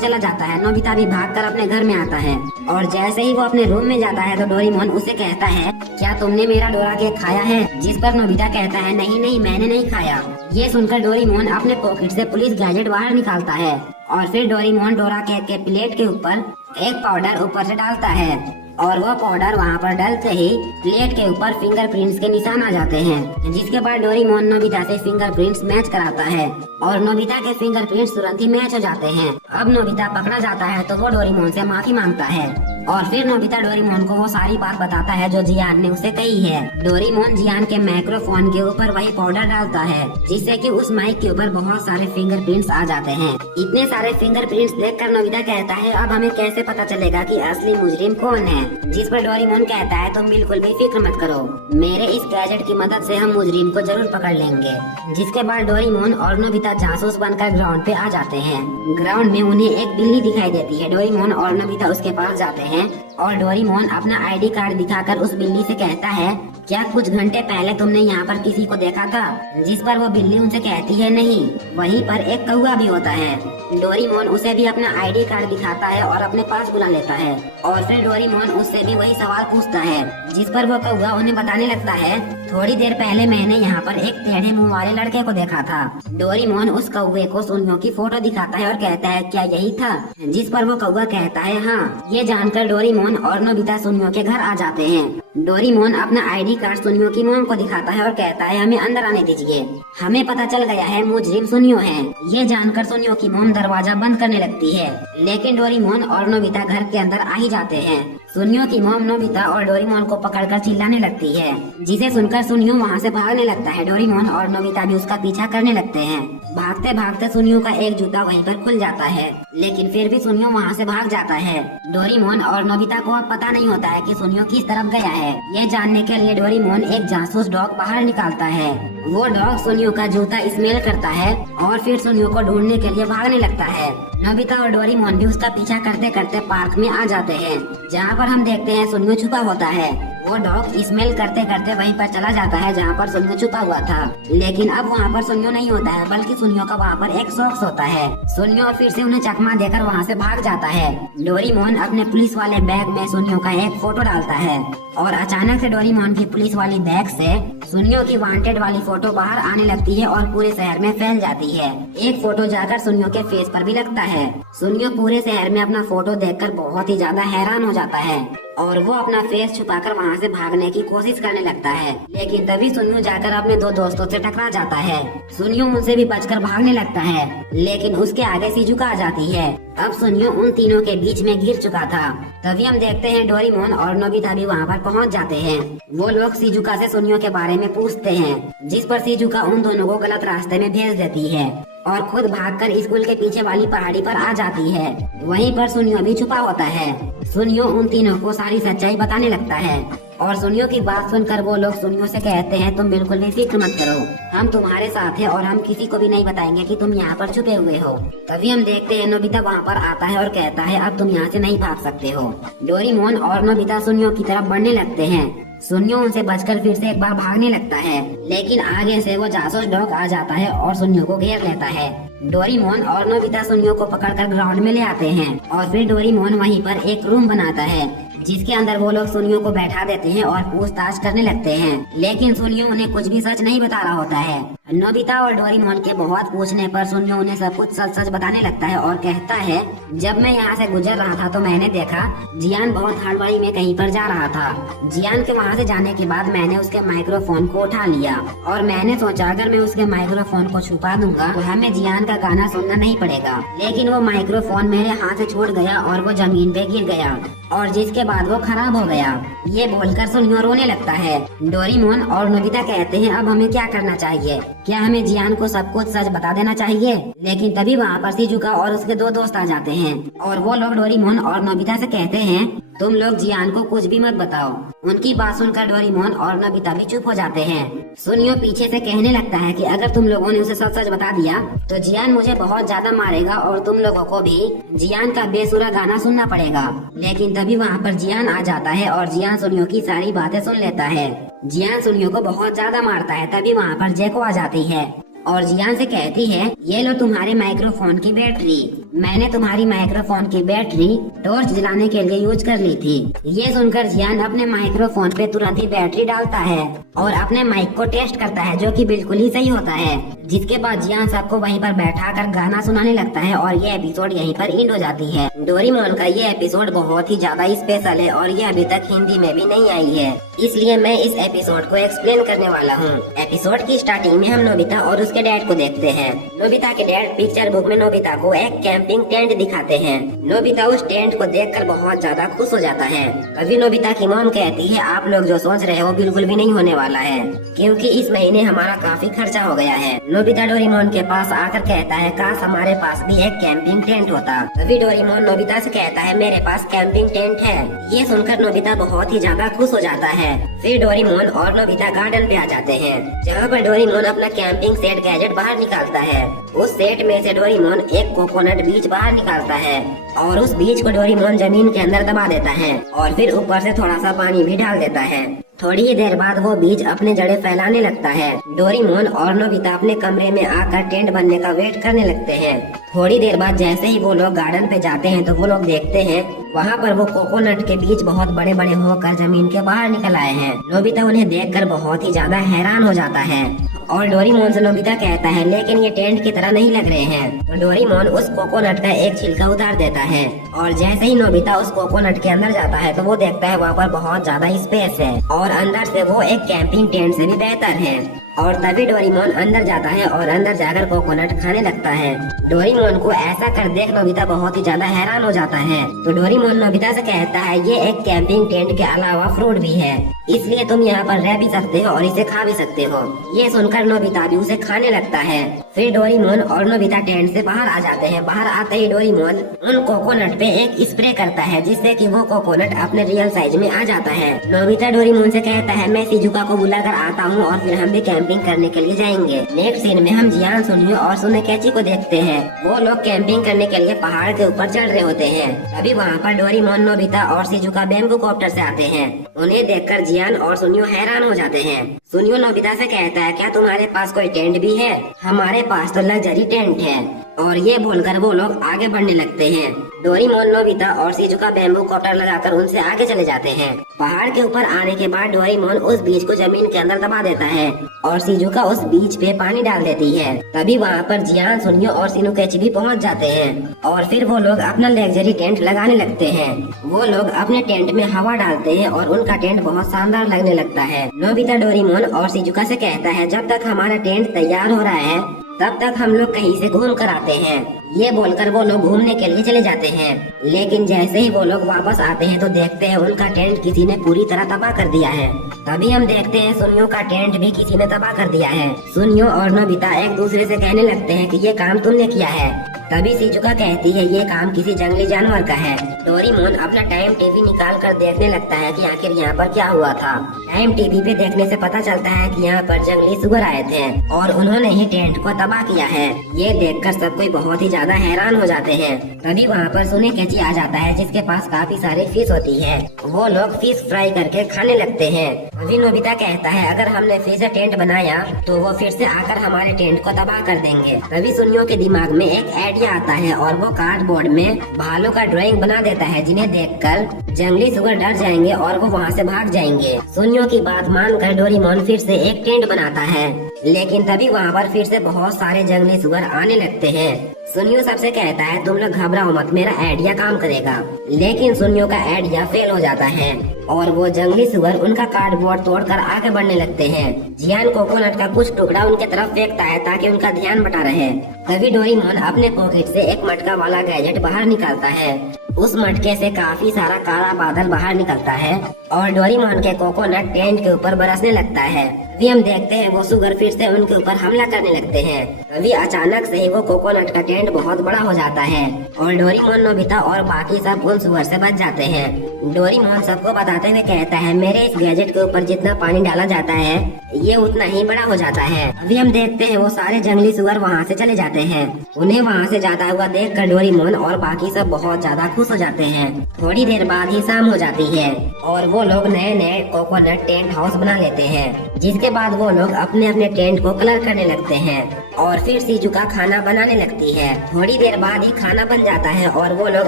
चला जाता है। नोबिता भी भागकर अपने घर में आता है और जैसे ही वो अपने रूम में जाता है तो डोरेमोन उसे कहता है क्या तुमने मेरा डोरा केक खाया है? जिस पर नोबिता कहता है नहीं नहीं मैंने नहीं खाया। ये सुनकर डोरेमोन अपने पॉकेट से पुलिस गैजेट बाहर निकालता है और फिर डोरेमोन डोरा केक के प्लेट के ऊपर एक पाउडर ऊपर से डालता है और वो पाउडर वहाँ पर डलते ही प्लेट के ऊपर फिंगरप्रिंट्स के निशान आ जाते हैं, जिसके बाद डोरेमोन नोबिता से फिंगरप्रिंट्स मैच कराता है और नोबिता के फिंगरप्रिंट्स तुरंत ही मैच हो जाते हैं। अब नोबिता पकड़ा जाता है तो वो डोरेमोन से माफी मांगता है और फिर नोबिता डोरेमोन को वो सारी बात बताता है जो जियान ने उसे कही है। डोरेमोन जियान के माइक्रोफोन के ऊपर वही पाउडर डालता है जिससे कि उस माइक के ऊपर बहुत सारे फिंगरप्रिंट्स आ जाते हैं। इतने सारे फिंगरप्रिंट्स देखकर नोबिता कहता है अब हमें कैसे पता चलेगा कि असली मुजरिम कौन है? जिस पर डोरेमोन कहता है तुम बिल्कुल भी फिक्र मत करो, मेरे इस गैजेट की मदद से हम मुजरिम को जरूर पकड़ लेंगे। जिसके बाद डोरेमोन और नोबिता जासूस बनकर ग्राउंड पे आ जाते हैं। ग्राउंड में उन्हें एक बिल्ली दिखाई देती है। डोरेमोन और नोबिता उसके पास जाते हैं और डोरेमोन अपना आईडी कार्ड दिखाकर उस बिल्ली से कहता है क्या कुछ घंटे पहले तुमने यहाँ पर किसी को देखा था? जिस पर वो बिल्ली उनसे कहती है नहीं, वहीं पर एक कौवा भी होता है। डोरेमोन उसे भी अपना आईडी कार्ड दिखाता है और अपने पास बुला लेता है और फिर डोरेमोन उससे भी वही सवाल पूछता है, जिस पर वो कौवा उन्हें बताने लगता है थोड़ी देर पहले मैंने यहाँ पर एक टेढ़े मुंह वाले लड़के को देखा था। डोरेमोन उस कौवे को सुनियो की फोटो दिखाता है और कहता है क्या यही था? जिस पर वो कौवा कहता है हाँ। ये जानकर डोरेमोन और नोबिता सुनियो के घर आ जाते हैं। डोरेमोन अपना आईडी कार्ड सुनियो की मोम को दिखाता है और कहता है हमें अंदर आने दीजिए, हमें पता चल गया है मुजरिम सुनियो है। ये जानकर सुनियो की मोम दरवाजा बंद करने लगती है, लेकिन डोरेमोन और नोबिता घर के अंदर आ ही जाते हैं। सुनियो की मोम नोबिता और डोरेमोन को पकड़कर चिल्लाने लगती है, जिसे सुनकर सुनियो वहाँ से भागने लगता है। डोरेमोन और नोबिता भी उसका पीछा करने लगते हैं। भागते भागते सुनियो का एक जूता वहीं पर खुल जाता है, लेकिन फिर भी सुनियो वहाँ से भाग जाता है। डोरेमोन और नोबिता को अब पता नहीं होता है कि सुनियो किस तरफ गया है। ये जानने के लिए डोरेमोन एक जासूस डॉग बाहर निकालता है। वो डॉग सुनियो का जूता स्मेल करता है और फिर सुनियो को ढूंढने के लिए भागने लगता है। नोबिता और डोरेमोन भी उसका पीछा करते करते पार्क में आ जाते हैं, जहाँ पर हम देखते हैं सुनियो छुपा होता है। वो डॉग स्मेल करते करते वहीं पर चला जाता है जहाँ पर सुनियो छुपा हुआ था, लेकिन अब वहाँ पर सुनियो नहीं होता है, बल्कि सुनियो का वहाँ पर एक सॉक्स होता है। सुनियो फिर से उन्हें चकमा देकर वहाँ से भाग जाता है। डोरेमोन अपने पुलिस वाले बैग में सुनियो का एक फोटो डालता है और अचानक से डोरेमोन की पुलिस वाली बैग से सुनियो की वांटेड वाली फोटो बाहर आने लगती है और पूरे शहर में फैल जाती है। एक फोटो जाकर सुनियो के फेस पर भी लगता है। सुनियो पूरे शहर में अपना फोटो देखकर बहुत ही ज्यादा हैरान हो जाता है और वो अपना फेस छुपाकर वहाँ से भागने की कोशिश करने लगता है, लेकिन तभी सुनियो जाकर अपने दो दोस्तों से टकरा जाता है। सुनियो उनसे भी बचकर भागने लगता है, लेकिन उसके आगे शिजुका आ जाती है। अब सुनियो उन तीनों के बीच में गिर चुका था। तभी हम देखते हैं डोरेमोन और नोबिता भी वहाँ पर पहुँच जाते हैं। वो लोग शिजुका से सुनियो के बारे में पूछते हैं, जिस पर शिजुका उन दोनों को गलत रास्ते में भेज देती है और खुद भागकर स्कूल के पीछे वाली पहाड़ी पर आ जाती है। वहीं पर सुनियो भी छुपा होता है। सुनियो उन तीनों को सारी सच्चाई बताने लगता है और सुनियो की बात सुनकर वो लोग सुनियो से कहते हैं तुम बिल्कुल भी फिक्र मत करो, हम तुम्हारे साथ हैं और हम किसी को भी नहीं बताएंगे कि तुम यहाँ पर छुपे हुए हो। तभी हम देखते हैं नोबिता वहाँ पर आता है और कहता है अब तुम यहाँ से नहीं भाग सकते हो। डोरेमोन और नोबिता सुनियो की तरफ बढ़ने लगते हैं। सुनियो उनसे बचकर फिर से एक बार भागने लगता है, लेकिन आगे से वो जासूस डॉग आ जाता है और सुनियो को घेर लेता है। डोरेमोन और नोबिता सुनियो को पकड़कर ग्राउंड में ले आते हैं और फिर डोरेमोन वहीं पर एक रूम बनाता है, जिसके अंदर वो लोग सुनियो को बैठा देते हैं और पूछताछ करने लगते हैं, लेकिन सुनियो उन्हें कुछ भी सच नहीं बता रहा होता है। नोबिता और डोरेमोन के बहुत पूछने पर सुनियो उन्हें सब कुछ सच सच बताने लगता है और कहता है, जब मैं यहाँ से गुजर रहा था तो मैंने देखा जियान बहुत हड़बड़ी में कहीं पर जा रहा था। जियान के वहाँ से जाने के बाद मैंने उसके माइक्रोफोन को उठा लिया और मैंने सोचा अगर मैं उसके माइक्रोफोन को छुपा दूंगा तो हमें जियान का गाना सुनना नहीं पड़ेगा। लेकिन वो माइक्रोफोन मेरे हाथ से छूट गया और वो जमीन पे गिर गया और जिसके बाद वो खराब हो गया। ये बोलकर सुनियो रोने लगता है। डोरेमोन और नोबिता कहते हैं, अब हमें क्या करना चाहिए? क्या हमें जियान को सब कुछ सच बता देना चाहिए? लेकिन तभी वहाँ पर शिजुका और उसके दो दोस्त आ जाते हैं और वो लोग डोरेमोन और नोबिता से कहते हैं, तुम लोग जियान को कुछ भी मत बताओ। उनकी बात सुनकर डोरेमोन और नोबिता भी चुप हो जाते हैं। सुनियो पीछे से कहने लगता है कि अगर तुम लोगों ने उसे सच सच बता दिया तो जियान मुझे बहुत ज्यादा मारेगा और तुम लोगों को भी जियान का बेसुरा गाना सुनना पड़ेगा। लेकिन तभी वहाँ पर जियान आ जाता है और जियान सुनियो की सारी बातें सुन लेता है। जियान सुनियो को बहुत ज्यादा मारता है। तभी वहाँ पर जेको आ जाती है और जियान से कहती है, ये लो तुम्हारे माइक्रोफोन की बैटरी। मैंने तुम्हारी माइक्रोफोन की बैटरी टॉर्च जलाने के लिए यूज कर ली थी। ये सुनकर जियान अपने माइक्रोफोन पे तुरंत ही बैटरी डालता है और अपने माइक को टेस्ट करता है, जो कि बिल्कुल ही सही होता है। जिसके बाद जियान सबको वहीं पर बैठा कर गाना सुनाने लगता है और ये एपिसोड यहीं पर एंड हो जाती है। डोरेमोन का ये एपिसोड बहुत ही ज्यादा स्पेशल है और ये अभी तक हिंदी में भी नहीं आई है, इसलिए मैं इस एपिसोड को एक्सप्लेन करने वाला हूँ। एपिसोड की स्टार्टिंग में हम नोबिता और उसके डैड को देखते हैं। नोबिता के डैड पिक्चर बुक में नोबिता को एक कैंपिंग टेंट दिखाते हैं। नोबिता उस टेंट को देखकर बहुत ज्यादा खुश हो जाता है। तभी नोबिता की मॉम कहती है, आप लोग जो सोच रहे हो बिल्कुल भी नहीं होने वाला है, क्योंकि इस महीने हमारा काफी खर्चा हो गया है। नोबिता डोरेमोन के पास आकर कहता है, काश हमारे पास भी एक कैंपिंग टेंट होता। तभी डोरेमोन नोबिता से कहता है, मेरे पास कैंपिंग टेंट है। ये सुनकर नोबिता बहुत ही ज्यादा खुश हो जाता है। फिर डोरेमोन और नोबिता गार्डन पे आ जाते हैं, जहाँ पर डोरेमोन अपना कैंपिंग सेट गैजेट बाहर निकालता है। उस सेट में से डोरेमोन एक कोकोनट बीज बाहर निकालता है और उस बीज को डोरेमोन जमीन के अंदर दबा देता है और फिर ऊपर से थोड़ा सा पानी भी डाल देता है। थोड़ी ही देर बाद वो बीज अपने जड़ें फैलाने लगता है। डोरेमोन और नोबिता अपने कमरे में आकर टेंट बनने का वेट करने लगते हैं। थोड़ी देर बाद जैसे ही वो लोग गार्डन पे जाते हैं तो वो लोग देखते हैं वहाँ पर वो कोकोनट के बीज बहुत बड़े बड़े होकर जमीन के बाहर निकल आए हैं। नोबिता उन्हें देखकर बहुत ही ज्यादा हैरान हो जाता है और डोरेमोन से नोबिता कहता है, लेकिन ये टेंट की तरह नहीं लग रहे हैं। तो डोरेमोन उस कोकोनट का एक छिलका उतार देता है और जैसे ही नोबिता उस कोकोनट के अंदर जाता है तो वो देखता है वहाँ पर बहुत ज्यादा स्पेस है और अंदर से वो एक कैंपिंग टेंट से भी बेहतर है। और तभी डोरेमोन अंदर जाता है और अंदर जाकर कोकोनट खाने लगता है। डोरेमोन को ऐसा कर देख नोबिता बहुत ही ज्यादा हैरान हो जाता है। तो डोरेमोन नोबिता से कहता है, ये एक कैंपिंग टेंट के अलावा फ्रूट भी है, इसलिए तुम यहाँ पर रह भी सकते हो और इसे खा भी सकते हो। ये सुनकर नोबिता भी उसे खाने लगता है। फिर डोरेमोन और नोबिता टेंट से बाहर आ जाते हैं। बाहर आते ही डोरेमोन उन कोकोनट पे एक स्प्रे करता है, जिससे कि वो कोकोनट अपने रियल साइज में आ जाता है। नोबिता डोरेमोन से कहता है, मैं शिजुका को बुला कर आता हूँ और फिर हम भी कैंपिंग करने के लिए जाएंगे। नेक्स्ट सीन में हम जियान, सुनियो और सुनेकेची को देखते हैं। वो लोग कैंपिंग करने के लिए पहाड़ के ऊपर चढ़ रहे होते हैं। तभी वहाँ पर डोरेमोन, नोबिता और शिजुका बैम्बू कॉप्टर से आते हैं। उन्हें देखकर जियान और सुनियो हैरान हो जाते हैं। सुनियो नोबिता से कहता है, क्या तुम्हारे पास कोई टेंट भी है? हमारे पास तो लग्जरी टेंट है। और ये बोलकर वो लोग आगे बढ़ने लगते हैं। डोरेमोन, नोबिता और शिजुका बैम्बू कॉप्टर लगाकर उनसे आगे चले जाते हैं। पहाड़ के ऊपर आने के बाद डोरेमोन उस बीज को जमीन के अंदर दबा देता है और शिजुका उस बीज पे पानी डाल देती है। तभी वहाँ पर जियान, सुनियो और सुनेकेची भी पहुँच जाते हैं और फिर वो लोग अपना लग्जरी टेंट लगाने लगते हैं। वो लोग अपने टेंट में हवा डालते हैं और उनका टेंट बहुत शानदार लगने लगता है। नोबिता डोरेमोन और शिजुका से कहता है, जब तक हमारा टेंट तैयार हो रहा है तब तक हम लोग कहीं से घूम कर आते हैं। ये बोलकर वो लोग घूमने के लिए चले जाते हैं। लेकिन जैसे ही वो लोग वापस आते हैं तो देखते हैं उनका टेंट किसी ने पूरी तरह तबाह कर दिया है। तभी हम देखते हैं सुनियो का टेंट भी किसी ने तबाह कर दिया है। सुनियो और नोबिता एक दूसरे से कहने लगते हैं कि ये काम तुमने किया है। तभी शिजुका कहती है, ये काम किसी जंगली जानवर का है। डोरेमोन अपना टाइम टीवी निकाल कर देखने लगता है कि आखिर यहाँ पर क्या हुआ था। टाइम टीवी पे देखने से पता चलता है कि यहाँ पर जंगली सुअर आए थे और उन्होंने ही टेंट को तबाह किया है। ये देखकर सब कोई बहुत ही ज्यादा हैरान हो जाते हैं। तभी वहाँ पर सुनेकेची आ जाता है, जिसके पास काफी सारी फिश होती है। वो लोग फिश फ्राई करके खाने लगते हैं। तभी नोबिता कहता है, अगर हमने फिर से टेंट बनाया तो वो फिर से आकर हमारे टेंट को तबाह कर देंगे। तभी सुनियो के दिमाग में एक आइडिया आइडिया आता है और वो कार्डबोर्ड में भालू का ड्राइंग बना देता है, जिन्हें देखकर जंगली सुअर डर जाएंगे और वो वहाँ से भाग जाएंगे। सुनियो की बात मानकर डोरेमोन फिर से एक टेंट बनाता है, लेकिन तभी वहाँ पर फिर से बहुत सारे जंगली सुअर आने लगते हैं। सुनियो सबसे कहता है तुम लोग घबराओ मत, मेरा आइडिया काम करेगा। लेकिन सुनियो का आइडिया फेल हो जाता है और वो जंगली सुअर उनका कार्डबोर्ड तोड़कर आगे बढ़ने लगते हैं। जियान कोकोनट का कुछ टुकड़ा उनके तरफ फेंकता है ताकि उनका ध्यान बटा रहे। तभी डोरेमोन अपने पॉकेट से एक मटका वाला गैजेट बाहर निकालता है। उस मटके से काफी सारा काला बादल बाहर निकलता है और डोरेमोन के कोकोनट टेंट के ऊपर बरसने लगता है। अभी हम देखते हैं वो सुअर फिर से उनके ऊपर हमला करने लगते हैं। तभी अचानक से ही वो कोकोनट का टेंट बहुत बड़ा हो जाता है और डोरेमोन, नोबिता और बाकी सब उन सुअर से बच जाते हैं। डोरेमोन सबको बताते हुए कहता है मेरे इस गैजेट के ऊपर जितना पानी डाला जाता है ये उतना ही बड़ा हो जाता है। अभी हम देखते हैं वो सारे जंगली सुअर वहाँ से चले जाते हैं। उन्हें वहाँ से जाता हुआ देख कर डोरेमोन और बाकी सब बहुत ज्यादा खुश हो जाते हैं। थोड़ी देर बाद ही शाम हो जाती है और वो लोग नए नए कोकोनट टेंट हाउस बना लेते हैं, जिसके बाद वो लोग अपने अपने टेंट को कलर करने लगते हैं और फिर शिजुका खाना बनाने लगती है। थोड़ी देर बाद ही खाना बन जाता है और वो लोग